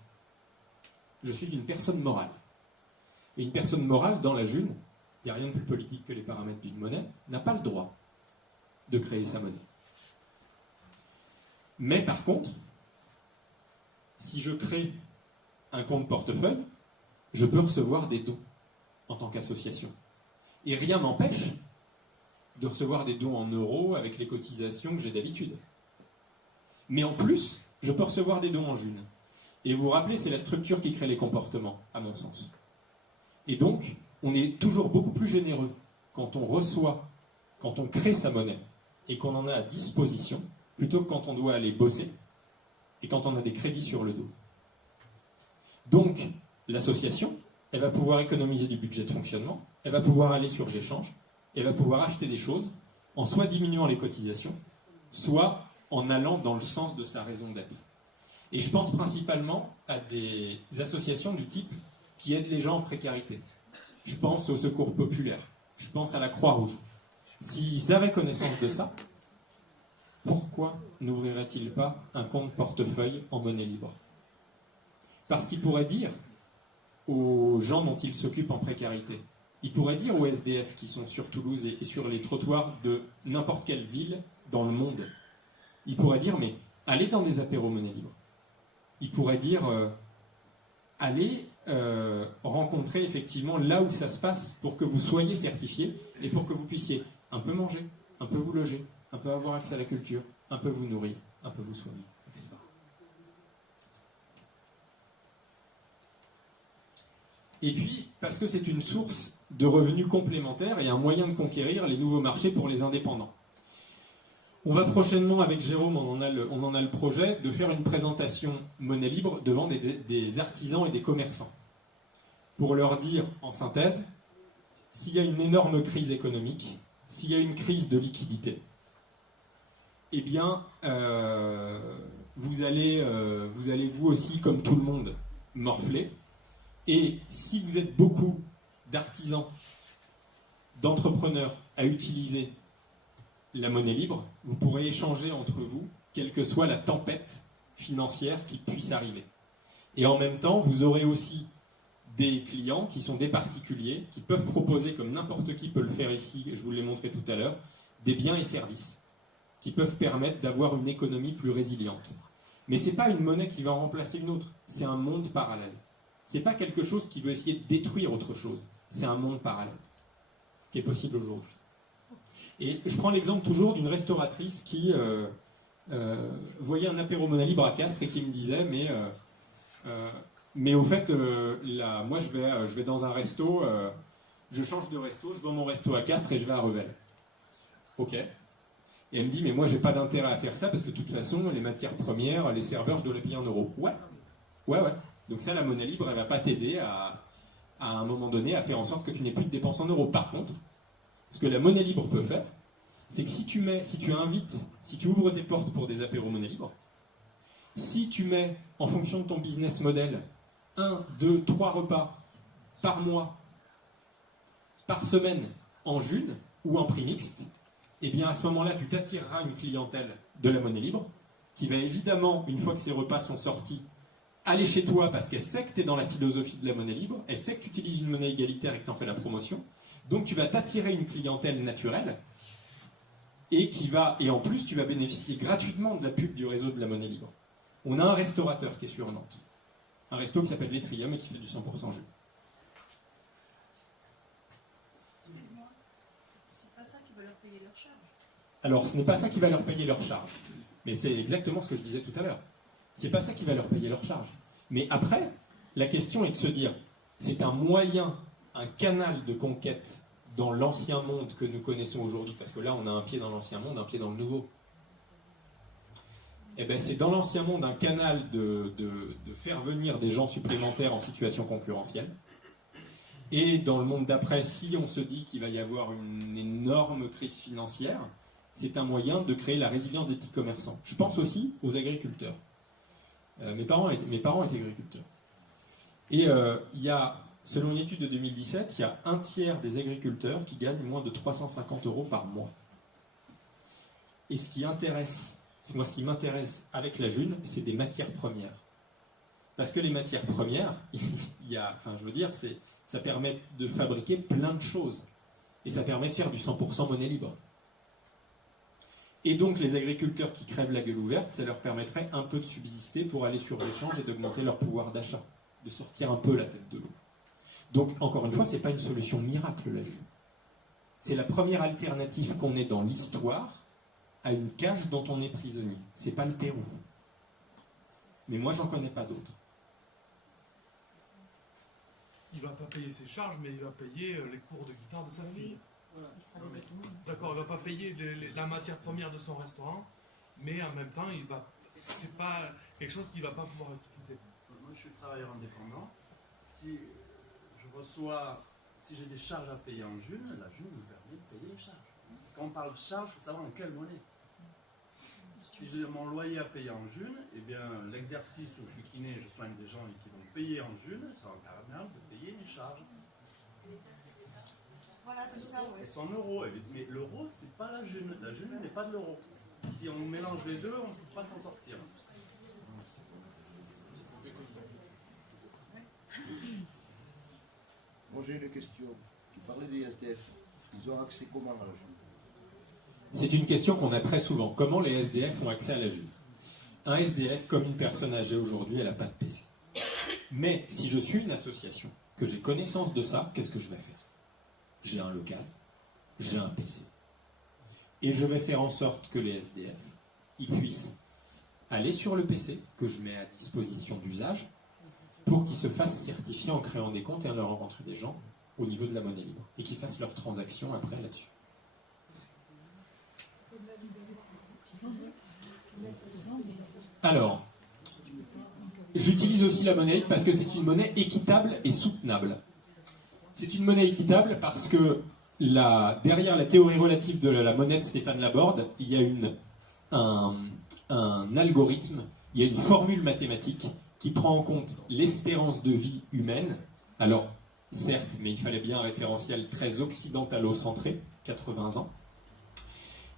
Je suis une personne morale. Et une personne morale, dans la June, il n'y a rien de plus politique que les paramètres d'une monnaie, n'a pas le droit de créer sa monnaie. Mais par contre, si je crée un compte portefeuille, je peux recevoir des dons en tant qu'association. Et rien m'empêche de recevoir des dons en euros avec les cotisations que j'ai d'habitude. Mais en plus, je peux recevoir des dons en June. Et vous vous rappelez, c'est la structure qui crée les comportements, à mon sens. Et donc, on est toujours beaucoup plus généreux quand on reçoit, quand on crée sa monnaie, et qu'on en a à disposition, plutôt que quand on doit aller bosser, et quand on a des crédits sur le dos. Donc, l'association, elle va pouvoir économiser du budget de fonctionnement, elle va pouvoir aller sur Géchange, elle va pouvoir acheter des choses, en soit diminuant les cotisations, soit en allant dans le sens de sa raison d'être. Et je pense principalement à des associations du type qui aident les gens en précarité. Je pense au Secours populaire, je pense à la Croix-Rouge. S'ils avaient connaissance de ça, pourquoi n'ouvriraient-ils pas un compte portefeuille en monnaie libre? Parce qu'ils pourraient dire aux gens dont ils s'occupent en précarité, ils pourraient dire aux SDF qui sont sur Toulouse et sur les trottoirs de n'importe quelle ville dans le monde, ils pourraient dire, mais allez dans des apéros monnaie libre. Ils pourraient dire, allez rencontrer effectivement là où ça se passe pour que vous soyez certifiés et pour que vous puissiez un peu manger, un peu vous loger, un peu avoir accès à la culture, un peu vous nourrir, un peu vous soigner, etc. Et puis, parce que c'est une source de revenus complémentaires et un moyen de conquérir les nouveaux marchés pour les indépendants. On va prochainement, avec Jérôme, on en a le projet, de faire une présentation monnaie libre devant des artisans et des commerçants. Pour leur dire, en synthèse, s'il y a une énorme crise économique, s'il y a une crise de liquidité, eh bien, vous allez vous aussi, comme tout le monde, morfler. Et si vous êtes beaucoup d'artisans, d'entrepreneurs à utiliser la monnaie libre, vous pourrez échanger entre vous, quelle que soit la tempête financière qui puisse arriver. Et en même temps, vous aurez aussi des clients qui sont des particuliers, qui peuvent proposer, comme n'importe qui peut le faire ici, je vous l'ai montré tout à l'heure, des biens et services qui peuvent permettre d'avoir une économie plus résiliente. Mais ce n'est pas une monnaie qui va en remplacer une autre, c'est un monde parallèle. Ce n'est pas quelque chose qui veut essayer de détruire autre chose, c'est un monde parallèle qui est possible aujourd'hui. Et je prends l'exemple toujours d'une restauratrice qui voyait un apéro monnaie libre à Castres et qui me disait mais au fait, moi je vais dans un resto, je change de resto, je vends mon resto à Castres et je vais à Revel. Ok. Et elle me dit, mais moi j'ai pas d'intérêt à faire ça parce que de toute façon, les matières premières, les serveurs, je dois les payer en euros. Ouais. Donc ça, la monnaie libre, elle va pas t'aider à un moment donné à faire en sorte que tu n'aies plus de dépenses en euros. Par contre, ce que la monnaie libre peut faire, c'est que si tu ouvres tes portes pour des apéros monnaie libre, si tu mets, en fonction de ton business model, 1, 2, 3 repas par mois, par semaine, en june ou en prix mixte, eh bien à ce moment-là, tu t'attireras une clientèle de la monnaie libre qui va évidemment, une fois que ces repas sont sortis, aller chez toi parce qu'elle sait que tu es dans la philosophie de la monnaie libre, elle sait que tu utilises une monnaie égalitaire et que tu en fais la promotion, donc tu vas t'attirer une clientèle naturelle et en plus tu vas bénéficier gratuitement de la pub du réseau de la monnaie libre. On a un restaurateur qui est sur Nantes, un resto qui s'appelle l'Etrium et qui fait du 100% jus. Excuse-moi, c'est pas ça qui va leur payer leur charge. Alors ce n'est pas ça qui va leur payer leur charge, mais c'est exactement ce que je disais tout à l'heure. C'est pas ça qui va leur payer leur charge. Mais après, la question est de se dire, c'est un moyen, un canal de conquête dans l'ancien monde que nous connaissons aujourd'hui, parce que là on a un pied dans l'ancien monde, un pied dans le nouveau. Eh bien c'est dans l'ancien monde un canal de faire venir des gens supplémentaires en situation concurrentielle. Et dans le monde d'après, si on se dit qu'il va y avoir une énorme crise financière, c'est un moyen de créer la résilience des petits commerçants. Je pense aussi aux agriculteurs. Mes parents étaient agriculteurs. Et il y a, selon une étude de 2017, il y a un tiers des agriculteurs qui gagnent moins de 350 € par mois. Et ce qui m'intéresse avec la June, c'est des matières premières. Parce que les matières premières, ça permet de fabriquer plein de choses. Et ça permet de faire du 100% monnaie libre. Et donc les agriculteurs qui crèvent la gueule ouverte, ça leur permettrait un peu de subsister pour aller sur l'échange et d'augmenter leur pouvoir d'achat, de sortir un peu la tête de l'eau. Donc encore une fois, ce n'est pas une solution miracle la June. C'est la première alternative qu'on ait dans l'histoire à une cage dont on est prisonnier. C'est pas le Pérou. Mais moi j'en connais pas d'autres. Il va pas payer ses charges, mais il va payer les cours de guitare de sa fille. D'accord, il va pas payer la matière première de son restaurant, mais en même temps, c'est pas quelque chose qu'il va pas pouvoir utiliser. Moi, je suis travailleur indépendant. Si j'ai des charges à payer en June, la June me permet de payer les charges. Quand on parle de charges, il faut savoir en quelle monnaie. Si j'ai mon loyer à payer en June, eh bien, l'exercice où je suis kiné, je soigne des gens qui vont payer en June, ça va me permettre de payer mes charges. Voilà, c'est ça, ouais. Elles sont en euros, mais l'euro, c'est pas la June. La June n'est pas de l'euro. Si on mélange les deux, on ne peut pas s'en sortir. Moi j'ai une question. Tu parlais des SDF. Ils ont accès comment à la June? C'est une question qu'on a très souvent. Comment les SDF ont accès à la June? Un SDF, comme une personne âgée aujourd'hui, elle n'a pas de PC. Mais si je suis une association, que j'ai connaissance de ça, qu'est-ce que je vais faire? J'ai un local, j'ai un PC. Et je vais faire en sorte que les SDF, ils puissent aller sur le PC, que je mets à disposition d'usage, pour qu'ils se fassent certifier en créant des comptes et en allant rencontrer des gens au niveau de la monnaie libre. Et qu'ils fassent leurs transactions après là-dessus. Alors, j'utilise aussi la monnaie libre parce que c'est une monnaie équitable et soutenable. C'est une monnaie équitable parce que derrière la théorie relative de la monnaie de Stéphane Laborde, il y a une un algorithme, il y a une formule mathématique qui prend en compte l'espérance de vie humaine. Alors, certes, mais il fallait bien un référentiel très occidentalo-centré, 80 ans,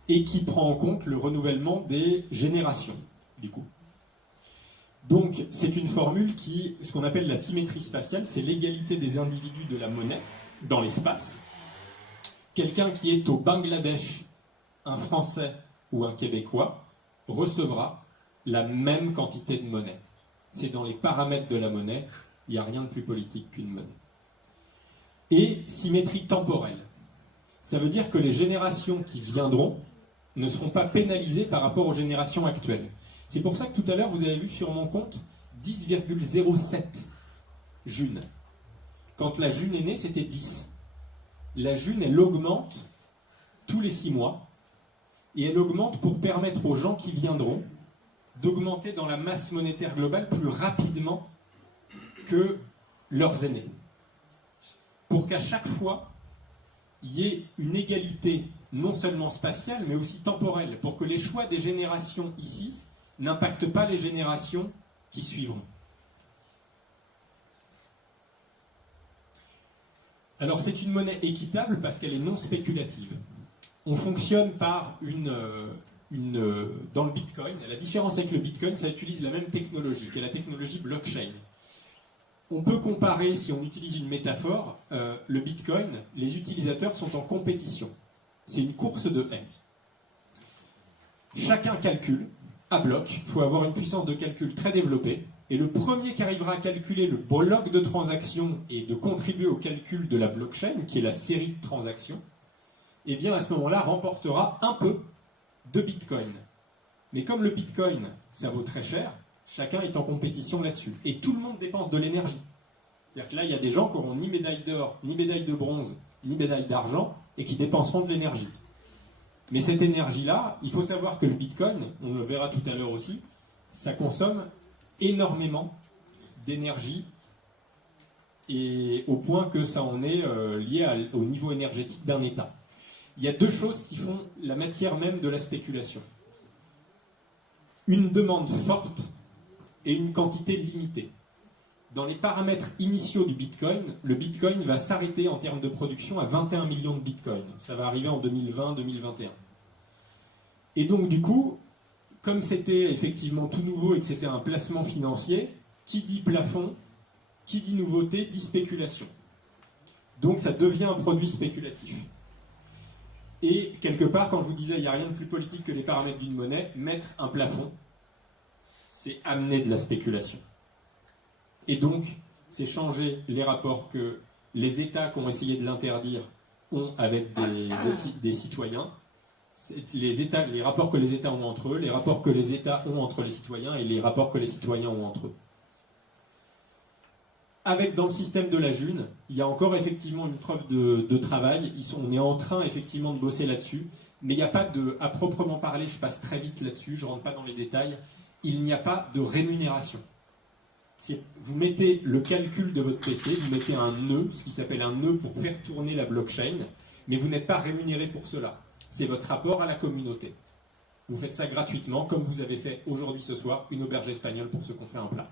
et qui prend en compte le renouvellement des générations, du coup. Donc, c'est une formule qui, ce qu'on appelle la symétrie spatiale, c'est l'égalité des individus de la monnaie dans l'espace. Quelqu'un qui est au Bangladesh, un Français ou un Québécois, recevra la même quantité de monnaie. C'est dans les paramètres de la monnaie, il n'y a rien de plus politique qu'une monnaie. Et symétrie temporelle. Ça veut dire que les générations qui viendront ne seront pas pénalisées par rapport aux générations actuelles. C'est pour ça que tout à l'heure, vous avez vu sur mon compte 10,07 June. Quand la June est née, c'était 10. La June, elle augmente tous les 6 mois, et elle augmente pour permettre aux gens qui viendront d'augmenter dans la masse monétaire globale plus rapidement que leurs aînés. Pour qu'à chaque fois, il y ait une égalité non seulement spatiale, mais aussi temporelle, pour que les choix des générations ici n'impactent pas les générations qui suivront. Alors c'est une monnaie équitable parce qu'elle est non spéculative. On fonctionne par dans le Bitcoin. La différence avec le Bitcoin, ça utilise la même technologie, qui est la technologie blockchain. On peut comparer, si on utilise une métaphore, le Bitcoin, les utilisateurs sont en compétition. C'est une course de haie. Chacun calcule à bloc, il faut avoir une puissance de calcul très développée, et le premier qui arrivera à calculer le bloc de transactions et de contribuer au calcul de la blockchain, qui est la série de transactions, eh bien à ce moment-là remportera un peu de Bitcoin. Mais comme le Bitcoin, ça vaut très cher, chacun est en compétition là-dessus. Et tout le monde dépense de l'énergie. C'est-à-dire que là, il y a des gens qui n'auront ni médaille d'or, ni médaille de bronze, ni médaille d'argent, et qui dépenseront de l'énergie. Mais cette énergie-là, il faut savoir que le Bitcoin, on le verra tout à l'heure aussi, ça consomme énormément d'énergie, et au point que ça en est lié au niveau énergétique d'un État. Il y a deux choses qui font la matière même de la spéculation. Une demande forte et une quantité limitée. Dans les paramètres initiaux du Bitcoin, le Bitcoin va s'arrêter en termes de production à 21 millions de Bitcoin. Ça va arriver en 2020-2021. Et donc du coup, comme c'était effectivement tout nouveau et que c'était un placement financier, qui dit plafond, qui dit nouveauté, dit spéculation. Donc ça devient un produit spéculatif. Et quelque part, quand je vous disais il n'y a rien de plus politique que les paramètres d'une monnaie, mettre un plafond, c'est amener de la spéculation. Et donc, c'est changer les rapports que les États qui ont essayé de l'interdire ont avec des citoyens, les rapports que les États ont entre eux, les rapports que les États ont entre les citoyens et les rapports que les citoyens ont entre eux. Avec, dans le système de la June, il y a encore effectivement une preuve de travail. On est en train effectivement de bosser là-dessus, mais il n'y a pas de, à proprement parler, je passe très vite là-dessus, je ne rentre pas dans les détails, il n'y a pas de rémunération. Vous mettez le calcul de votre PC, vous mettez un nœud, ce qui s'appelle un nœud pour faire tourner la blockchain, mais vous n'êtes pas rémunéré pour cela. C'est votre rapport à la communauté. Vous faites ça gratuitement, comme vous avez fait aujourd'hui ce soir, une auberge espagnole pour ceux qui ont fait un plat.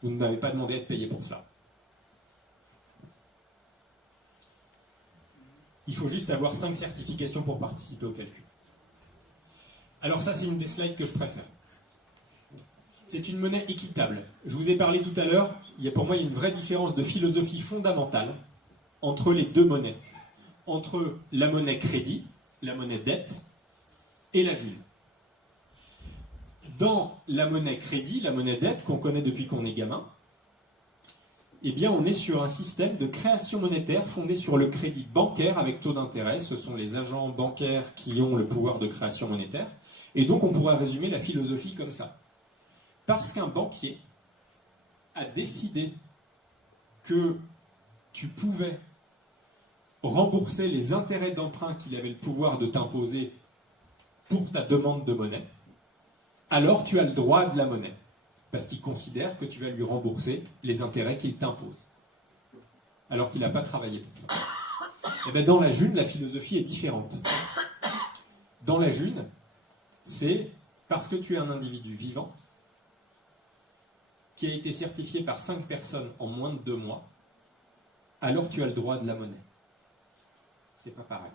Vous ne m'avez pas demandé à être payé pour cela. Il faut juste avoir 5 certifications pour participer au calcul. Alors ça, c'est une des slides que je préfère. C'est une monnaie équitable. Je vous ai parlé tout à l'heure, pour moi, il y a une vraie différence de philosophie fondamentale entre les deux monnaies. Entre la monnaie crédit, la monnaie dette, et la June. Dans la monnaie crédit, la monnaie dette, qu'on connaît depuis qu'on est gamin, eh bien, on est sur un système de création monétaire fondé sur le crédit bancaire avec taux d'intérêt. Ce sont les agents bancaires qui ont le pouvoir de création monétaire. Et donc, on pourrait résumer la philosophie comme ça. Parce qu'un banquier a décidé que tu pouvais rembourser les intérêts d'emprunt qu'il avait le pouvoir de t'imposer pour ta demande de monnaie, alors tu as le droit de la monnaie. Parce qu'il considère que tu vas lui rembourser les intérêts qu'il t'impose. Alors qu'il n'a pas travaillé pour ça. Et bien dans la June, la philosophie est différente. Dans la June, c'est parce que tu es un individu vivant qui a été certifié par 5 personnes en moins de 2 mois, alors tu as le droit de la monnaie. C'est pas pareil.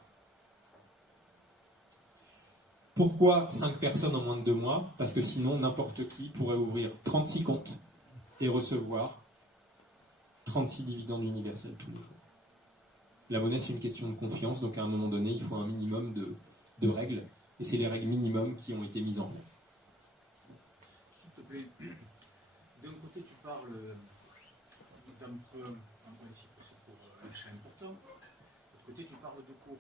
Pourquoi 5 personnes en moins de 2 mois? Parce que sinon, n'importe qui pourrait ouvrir 36 comptes et recevoir 36 dividendes universels tous les jours. La monnaie, c'est une question de confiance, donc à un moment donné, il faut un minimum de règles, et c'est les règles minimum qui ont été mises en place. S'il te plaît, d'un côté, tu parles d'emprunt en principe, c'est pour un achat important. De l'autre côté, tu parles de cours.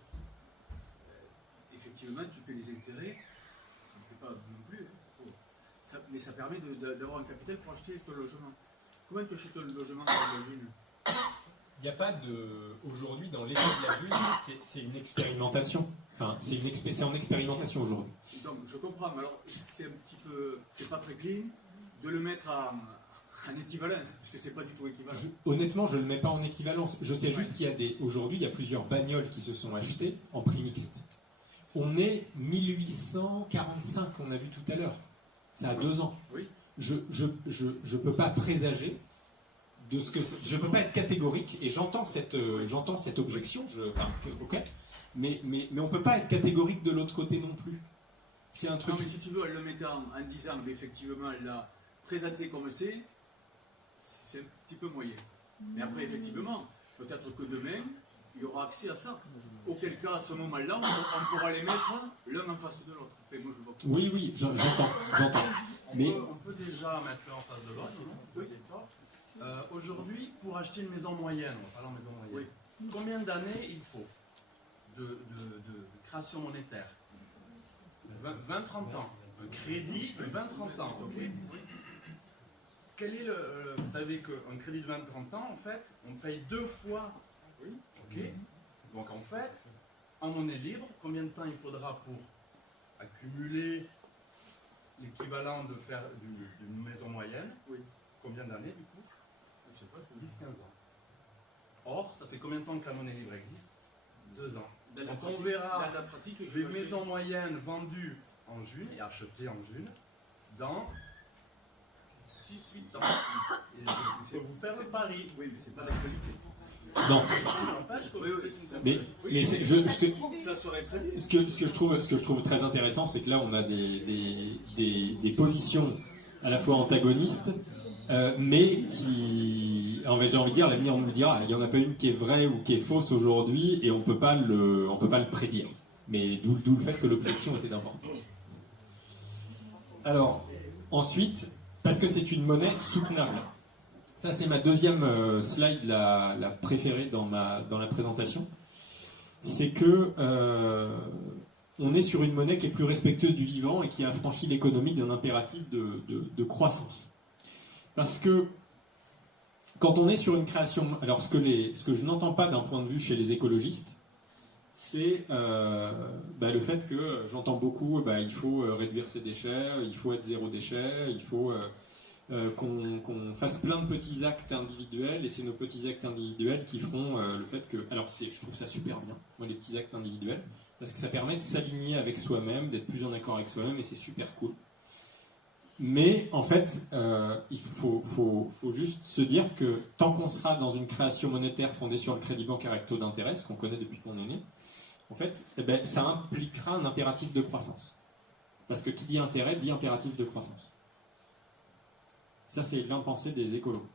Effectivement, tu paies les intérêts, ça ne fait pas non plus, hein. Mais ça permet d'avoir un capital pour acheter ton logement. Comment tu achètes ton logement dans la June? Il n'y a pas de... Aujourd'hui, dans l'état de la June, c'est une expérimentation. Enfin, c'est en expérimentation aujourd'hui. Donc, je comprends, mais alors, c'est un petit peu... C'est pas très clean de le mettre en équivalence, parce que c'est pas du tout équivalent. Honnêtement, je ne le mets pas en équivalence. Je sais juste qu'il y a aujourd'hui, il y a plusieurs bagnoles qui se sont achetées en prix mixte. On est 1845, on a vu tout à l'heure. Ça a 2 ans. Oui. Je peux pas présager de ce que je peux pas être catégorique, et j'entends cette objection. Ok, mais on peut pas être catégorique de l'autre côté non plus. C'est un truc. Non, mais si tu veux, elle le mettait en disant, mais effectivement, elle l'a présenté comme c'est un petit peu moyen. Mais après, effectivement, peut-être que demain, il y aura accès à ça. Auquel cas, à ce moment-là, on pourra les mettre l'un en face de l'autre. Enfin, moi, je vois. Oui, j'entends. Mais On peut déjà mettre l'un en face de l'autre, non? Oui, d'accord. Aujourd'hui, pour acheter une maison moyenne, on parle en maison moyenne, combien d'années il faut de création monétaire? 20-30 ans. Un crédit de 20-30 ans, ok? Quel est vous savez qu'un crédit de 20-30 ans, en fait, on paye 2 fois. Oui. Ok. Donc en fait, en monnaie libre, combien de temps il faudra pour accumuler l'équivalent de faire d'une maison moyenne? Oui. Combien d'années du coup? Je sais pas, 10-15 ans. Or, ça fait combien de temps que la monnaie libre existe? 2 ans. Donc on verra dans la pratique, les maisons moyennes vendues en June et achetées en June dans 6-8 ans. Et je peux vous faire le pari. Oui, mais c'est pas l'actualité. non. Mais Ça serait très bien. ce que je trouve très intéressant, c'est que là, on a des positions à la fois antagonistes, mais qui, j'ai envie de dire, l'avenir nous le dira. Il n'y en a pas une qui est vraie ou qui est fausse aujourd'hui, et on peut pas le prédire. Mais d'où le fait que l'objection était d'importance. Alors, ensuite, parce que c'est une monnaie soutenable. Ça, c'est ma deuxième slide, la préférée dans la présentation. C'est que on est sur une monnaie qui est plus respectueuse du vivant et qui a affranchi l'économie d'un impératif de croissance. Parce que quand on est sur une création... Alors, ce que je n'entends pas d'un point de vue chez les écologistes, c'est le fait que j'entends beaucoup, il faut réduire ses déchets, il faut être zéro déchet, il faut... qu'on fasse plein de petits actes individuels, et c'est nos petits actes individuels qui feront le fait que... Alors je trouve ça super bien, moi, les petits actes individuels, parce que ça permet de s'aligner avec soi-même, d'être plus en accord avec soi-même, et c'est super cool. Mais en fait, il faut juste se dire que tant qu'on sera dans une création monétaire fondée sur le crédit bancaire avec taux d'intérêt, ce qu'on connaît depuis qu'on est né, en fait, ça impliquera un impératif de croissance. Parce que qui dit intérêt dit impératif de croissance. Ça, c'est l'impensé des écolos.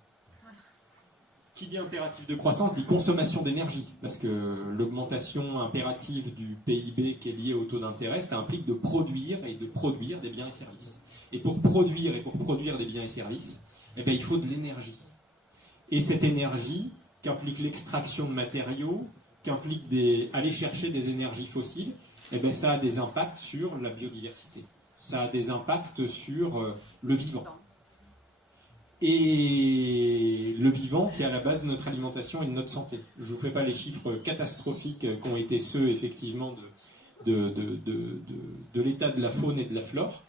Qui dit impératif de croissance dit consommation d'énergie, parce que l'augmentation impérative du PIB qui est liée au taux d'intérêt, ça implique de produire des biens et services. Et pour produire des biens et services, il faut de l'énergie. Et cette énergie, qu'implique l'extraction de matériaux, qu'implique aller chercher des énergies fossiles, ça a des impacts sur la biodiversité. Ça a des impacts sur le vivant. Et le vivant qui est à la base de notre alimentation et de notre santé. Je ne vous fais pas les chiffres catastrophiques qui ont été ceux, effectivement, de l'état de la faune et de la flore,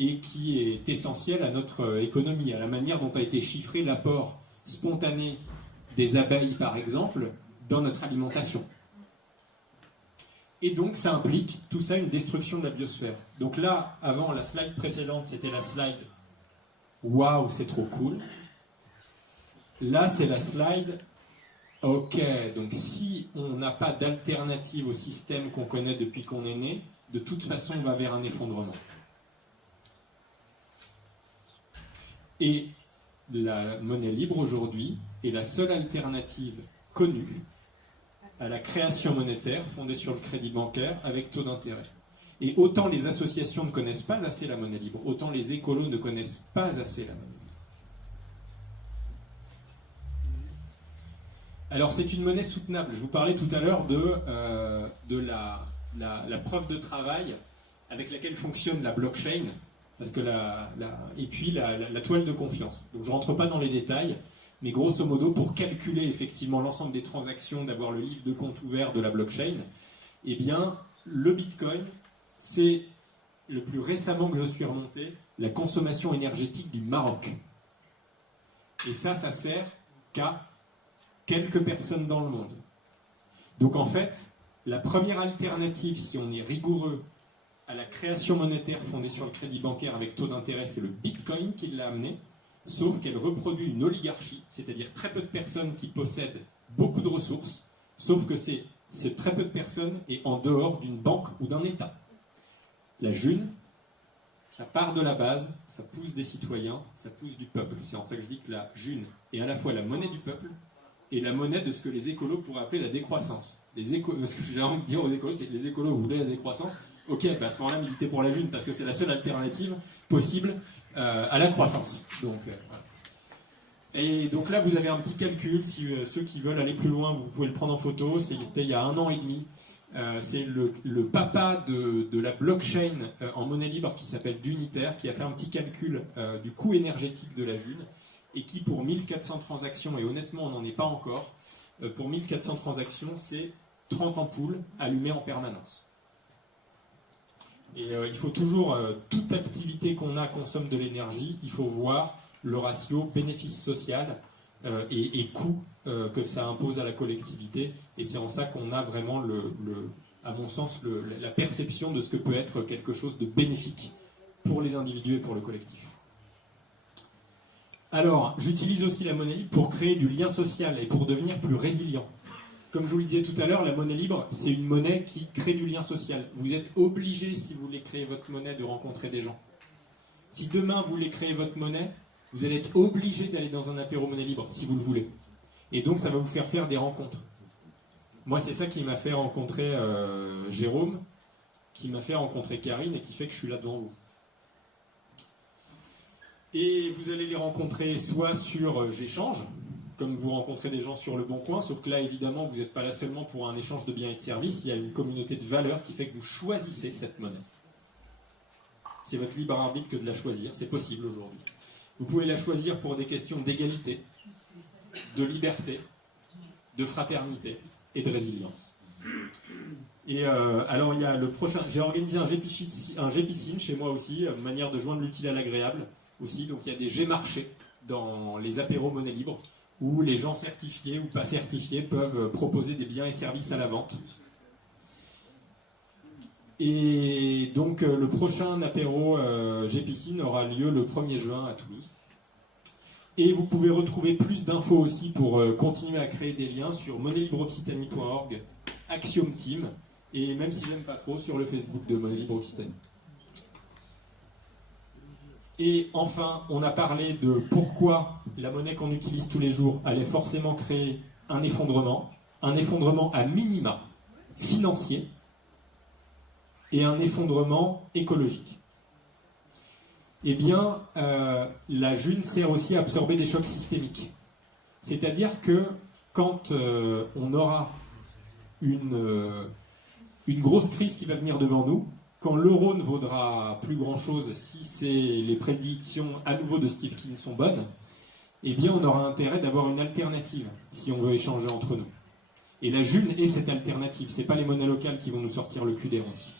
et qui est essentiel à notre économie, à la manière dont a été chiffré l'apport spontané des abeilles, par exemple, dans notre alimentation. Et donc ça implique tout ça une destruction de la biosphère. Donc là, avant, la slide précédente, c'était la slide « Waouh, c'est trop cool ». Là, c'est la slide « Ok, donc si on n'a pas d'alternative au système qu'on connaît depuis qu'on est né, de toute façon, on va vers un effondrement ». Et la monnaie libre aujourd'hui est la seule alternative connue à la création monétaire fondée sur le crédit bancaire avec taux d'intérêt. Et autant les associations ne connaissent pas assez la monnaie libre, autant les écolos ne connaissent pas assez la monnaie libre. Alors c'est une monnaie soutenable. Je vous parlais tout à l'heure de la preuve de travail avec laquelle fonctionne la blockchain, parce que et puis la toile de confiance. Donc je ne rentre pas dans les détails, mais grosso modo, pour calculer effectivement l'ensemble des transactions, d'avoir le livre de compte ouvert de la blockchain, eh bien, le Bitcoin, c'est, le plus récemment que je suis remonté, la consommation énergétique du Maroc. Et ça sert qu'à quelques personnes dans le monde. Donc en fait, la première alternative, si on est rigoureux, à la création monétaire fondée sur le crédit bancaire avec taux d'intérêt, c'est le Bitcoin qui l'a amené. Sauf qu'elle reproduit une oligarchie, c'est-à-dire très peu de personnes qui possèdent beaucoup de ressources, sauf que c'est très peu de personnes et en dehors d'une banque ou d'un État. La June, ça part de la base, ça pousse des citoyens, ça pousse du peuple. C'est en ça que je dis que la June est à la fois la monnaie du peuple et la monnaie de ce que les écolos pourraient appeler la décroissance. Ce que j'ai envie de dire aux écolos, c'est que les écolos voulaient la décroissance. Ok, à ce moment-là, militez pour la June, parce que c'est la seule alternative possible à la croissance. Donc, voilà. Et donc là, vous avez un petit calcul. Si ceux qui veulent aller plus loin, vous pouvez le prendre en photo. C'était il y a 1 an et demi. C'est le papa de la blockchain en monnaie libre qui s'appelle Duniter, qui a fait un petit calcul du coût énergétique de la June, et qui, pour 1400 transactions, et honnêtement, on n'en est pas encore, pour 1400 transactions, c'est 30 ampoules allumées en permanence. Et il faut toujours, toute activité qu'on a consomme de l'énergie, il faut voir le ratio bénéfice social et coût que ça impose à la collectivité. Et c'est en ça qu'on a vraiment, à mon sens, la perception de ce que peut être quelque chose de bénéfique pour les individus et pour le collectif. Alors, j'utilise aussi la monnaie libre pour créer du lien social et pour devenir plus résilient. Comme je vous le disais tout à l'heure, la monnaie libre, c'est une monnaie qui crée du lien social. Vous êtes obligé, si vous voulez créer votre monnaie, de rencontrer des gens. Si demain vous voulez créer votre monnaie, vous allez être obligé d'aller dans un apéro monnaie libre, si vous le voulez. Et donc, ça va vous faire des rencontres. Moi, c'est ça qui m'a fait rencontrer Jérôme, qui m'a fait rencontrer Karine et qui fait que je suis là devant vous. Et vous allez les rencontrer soit sur J'échange, comme vous rencontrez des gens sur Le Bon Coin, sauf que là, évidemment, vous n'êtes pas là seulement pour un échange de biens et de services, il y a une communauté de valeurs qui fait que vous choisissez cette monnaie. C'est votre libre arbitre que de la choisir, c'est possible aujourd'hui. Vous pouvez la choisir pour des questions d'égalité, de liberté, de fraternité et de résilience. Et alors, il y a le prochain... J'ai organisé un GPCine chez moi aussi, une manière de joindre l'utile à l'agréable aussi. Donc, il y a des G-marchés dans les apéros monnaie libre, où les gens certifiés ou pas certifiés peuvent proposer des biens et services à la vente. Et donc le prochain apéro GPCine aura lieu le 1er juin à Toulouse. Et vous pouvez retrouver plus d'infos aussi pour continuer à créer des liens sur monnaie-libre-occitanie.org, Axiom Team, et même si j'aime pas trop, sur le Facebook de Monnaie Libre Occitanie. Et enfin, on a parlé de pourquoi la monnaie qu'on utilise tous les jours allait forcément créer un effondrement à minima financier et un effondrement écologique. Eh bien, la June sert aussi à absorber des chocs systémiques. C'est-à-dire que quand on aura une grosse crise qui va venir devant nous, quand l'euro ne vaudra plus grand-chose, si les prédictions à nouveau de Steve King sont bonnes, eh bien on aura intérêt d'avoir une alternative si on veut échanger entre nous. Et la June est cette alternative, ce n'est pas les monnaies locales qui vont nous sortir le cul des ronces.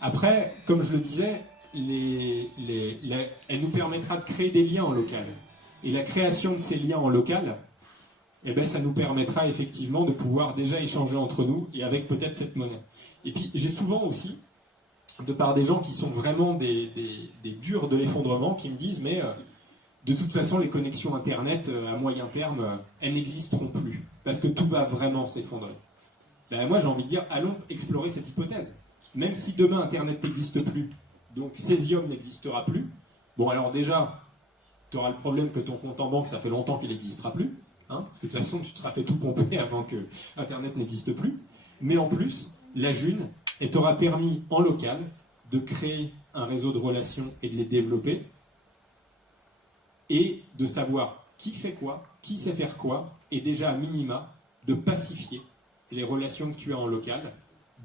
Après, comme je le disais, elle nous permettra de créer des liens en local. Et la création de ces liens en local, eh ben, ça nous permettra effectivement de pouvoir déjà échanger entre nous et avec peut-être cette monnaie. Et puis j'ai souvent aussi, de par des gens qui sont vraiment des durs de l'effondrement, qui me disent mais de toute façon les connexions Internet à moyen terme, elles n'existeront plus, parce que tout va vraiment s'effondrer. Ben, moi j'ai envie de dire, allons explorer cette hypothèse. Même si demain Internet n'existe plus, donc Cesium n'existera plus, bon alors déjà, tu auras le problème que ton compte en banque, ça fait longtemps qu'il n'existera plus, hein, parce que de toute façon tu te seras fait tout pomper avant que Internet n'existe plus, mais en plus, la June, elle t'aura permis en local de créer un réseau de relations et de les développer, et de savoir qui fait quoi, qui sait faire quoi, et déjà à minima, de pacifier les relations que tu as en local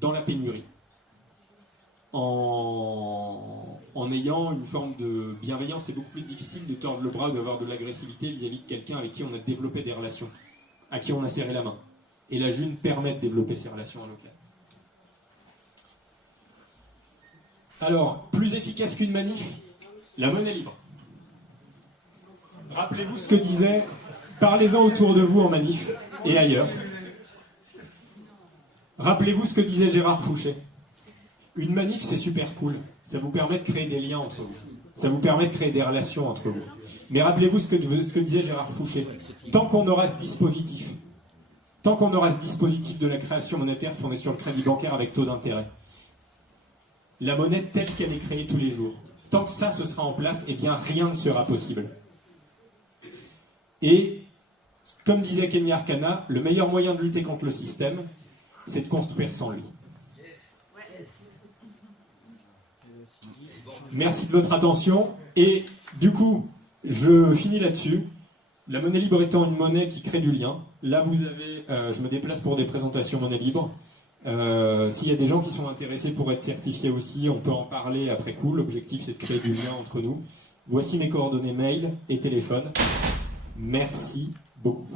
dans la pénurie. En ayant une forme de bienveillance, c'est beaucoup plus difficile de tordre le bras ou d'avoir de l'agressivité vis-à-vis de quelqu'un avec qui on a développé des relations, à qui on a serré la main. Et la June permet de développer ces relations en local. Alors, plus efficace qu'une manif, la monnaie libre. Rappelez-vous ce que disait, parlez-en autour de vous en manif et ailleurs. Rappelez-vous ce que disait Gérard Fouché. Une manif, c'est super cool. Ça vous permet de créer des liens entre vous. Ça vous permet de créer des relations entre vous. Mais rappelez-vous ce que disait Gérard Fouché. Tant qu'on aura ce dispositif de la création monétaire fondée sur le crédit bancaire avec taux d'intérêt, la monnaie telle qu'elle est créée tous les jours, tant que ça, ce sera en place, eh bien rien ne sera possible. Et, comme disait Kenny Arcana, le meilleur moyen de lutter contre le système, c'est de construire sans lui. Merci de votre attention. Et du coup, je finis là-dessus. La monnaie libre étant une monnaie qui crée du lien. Là, vous avez... je me déplace pour des présentations monnaie libre. S'il y a des gens qui sont intéressés pour être certifiés aussi, on peut en parler après coup. L'objectif, c'est de créer du lien entre nous. Voici mes coordonnées mail et téléphone. Merci beaucoup.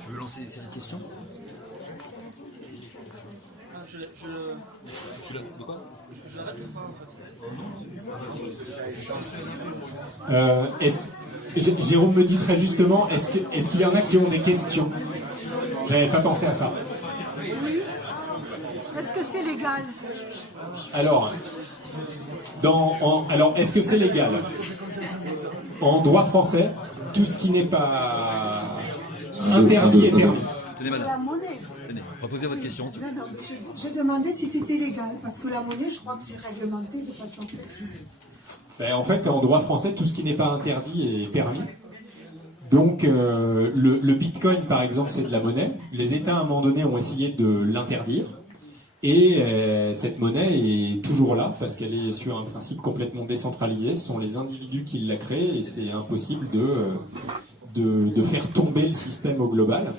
Tu veux lancer des séries de questions? Jérôme me dit très justement, est-ce qu'il y en a qui ont des questions? J'avais pas pensé à ça. Oui. Est-ce que c'est légal? Alors, est-ce que c'est légal? En droit français, tout ce qui n'est pas interdit est permis. Tenez, madame. La monnaie. Tenez, reposez votre question. Non, non, je demandais si c'était légal, parce que la monnaie, je crois que c'est réglementé de façon précise. Ben, en fait, en droit français, tout ce qui n'est pas interdit est permis. Donc, le bitcoin, par exemple, c'est de la monnaie. Les États, à un moment donné, ont essayé de l'interdire. Et cette monnaie est toujours là, parce qu'elle est sur un principe complètement décentralisé. Ce sont les individus qui la créent, et c'est impossible de faire tomber le système au global.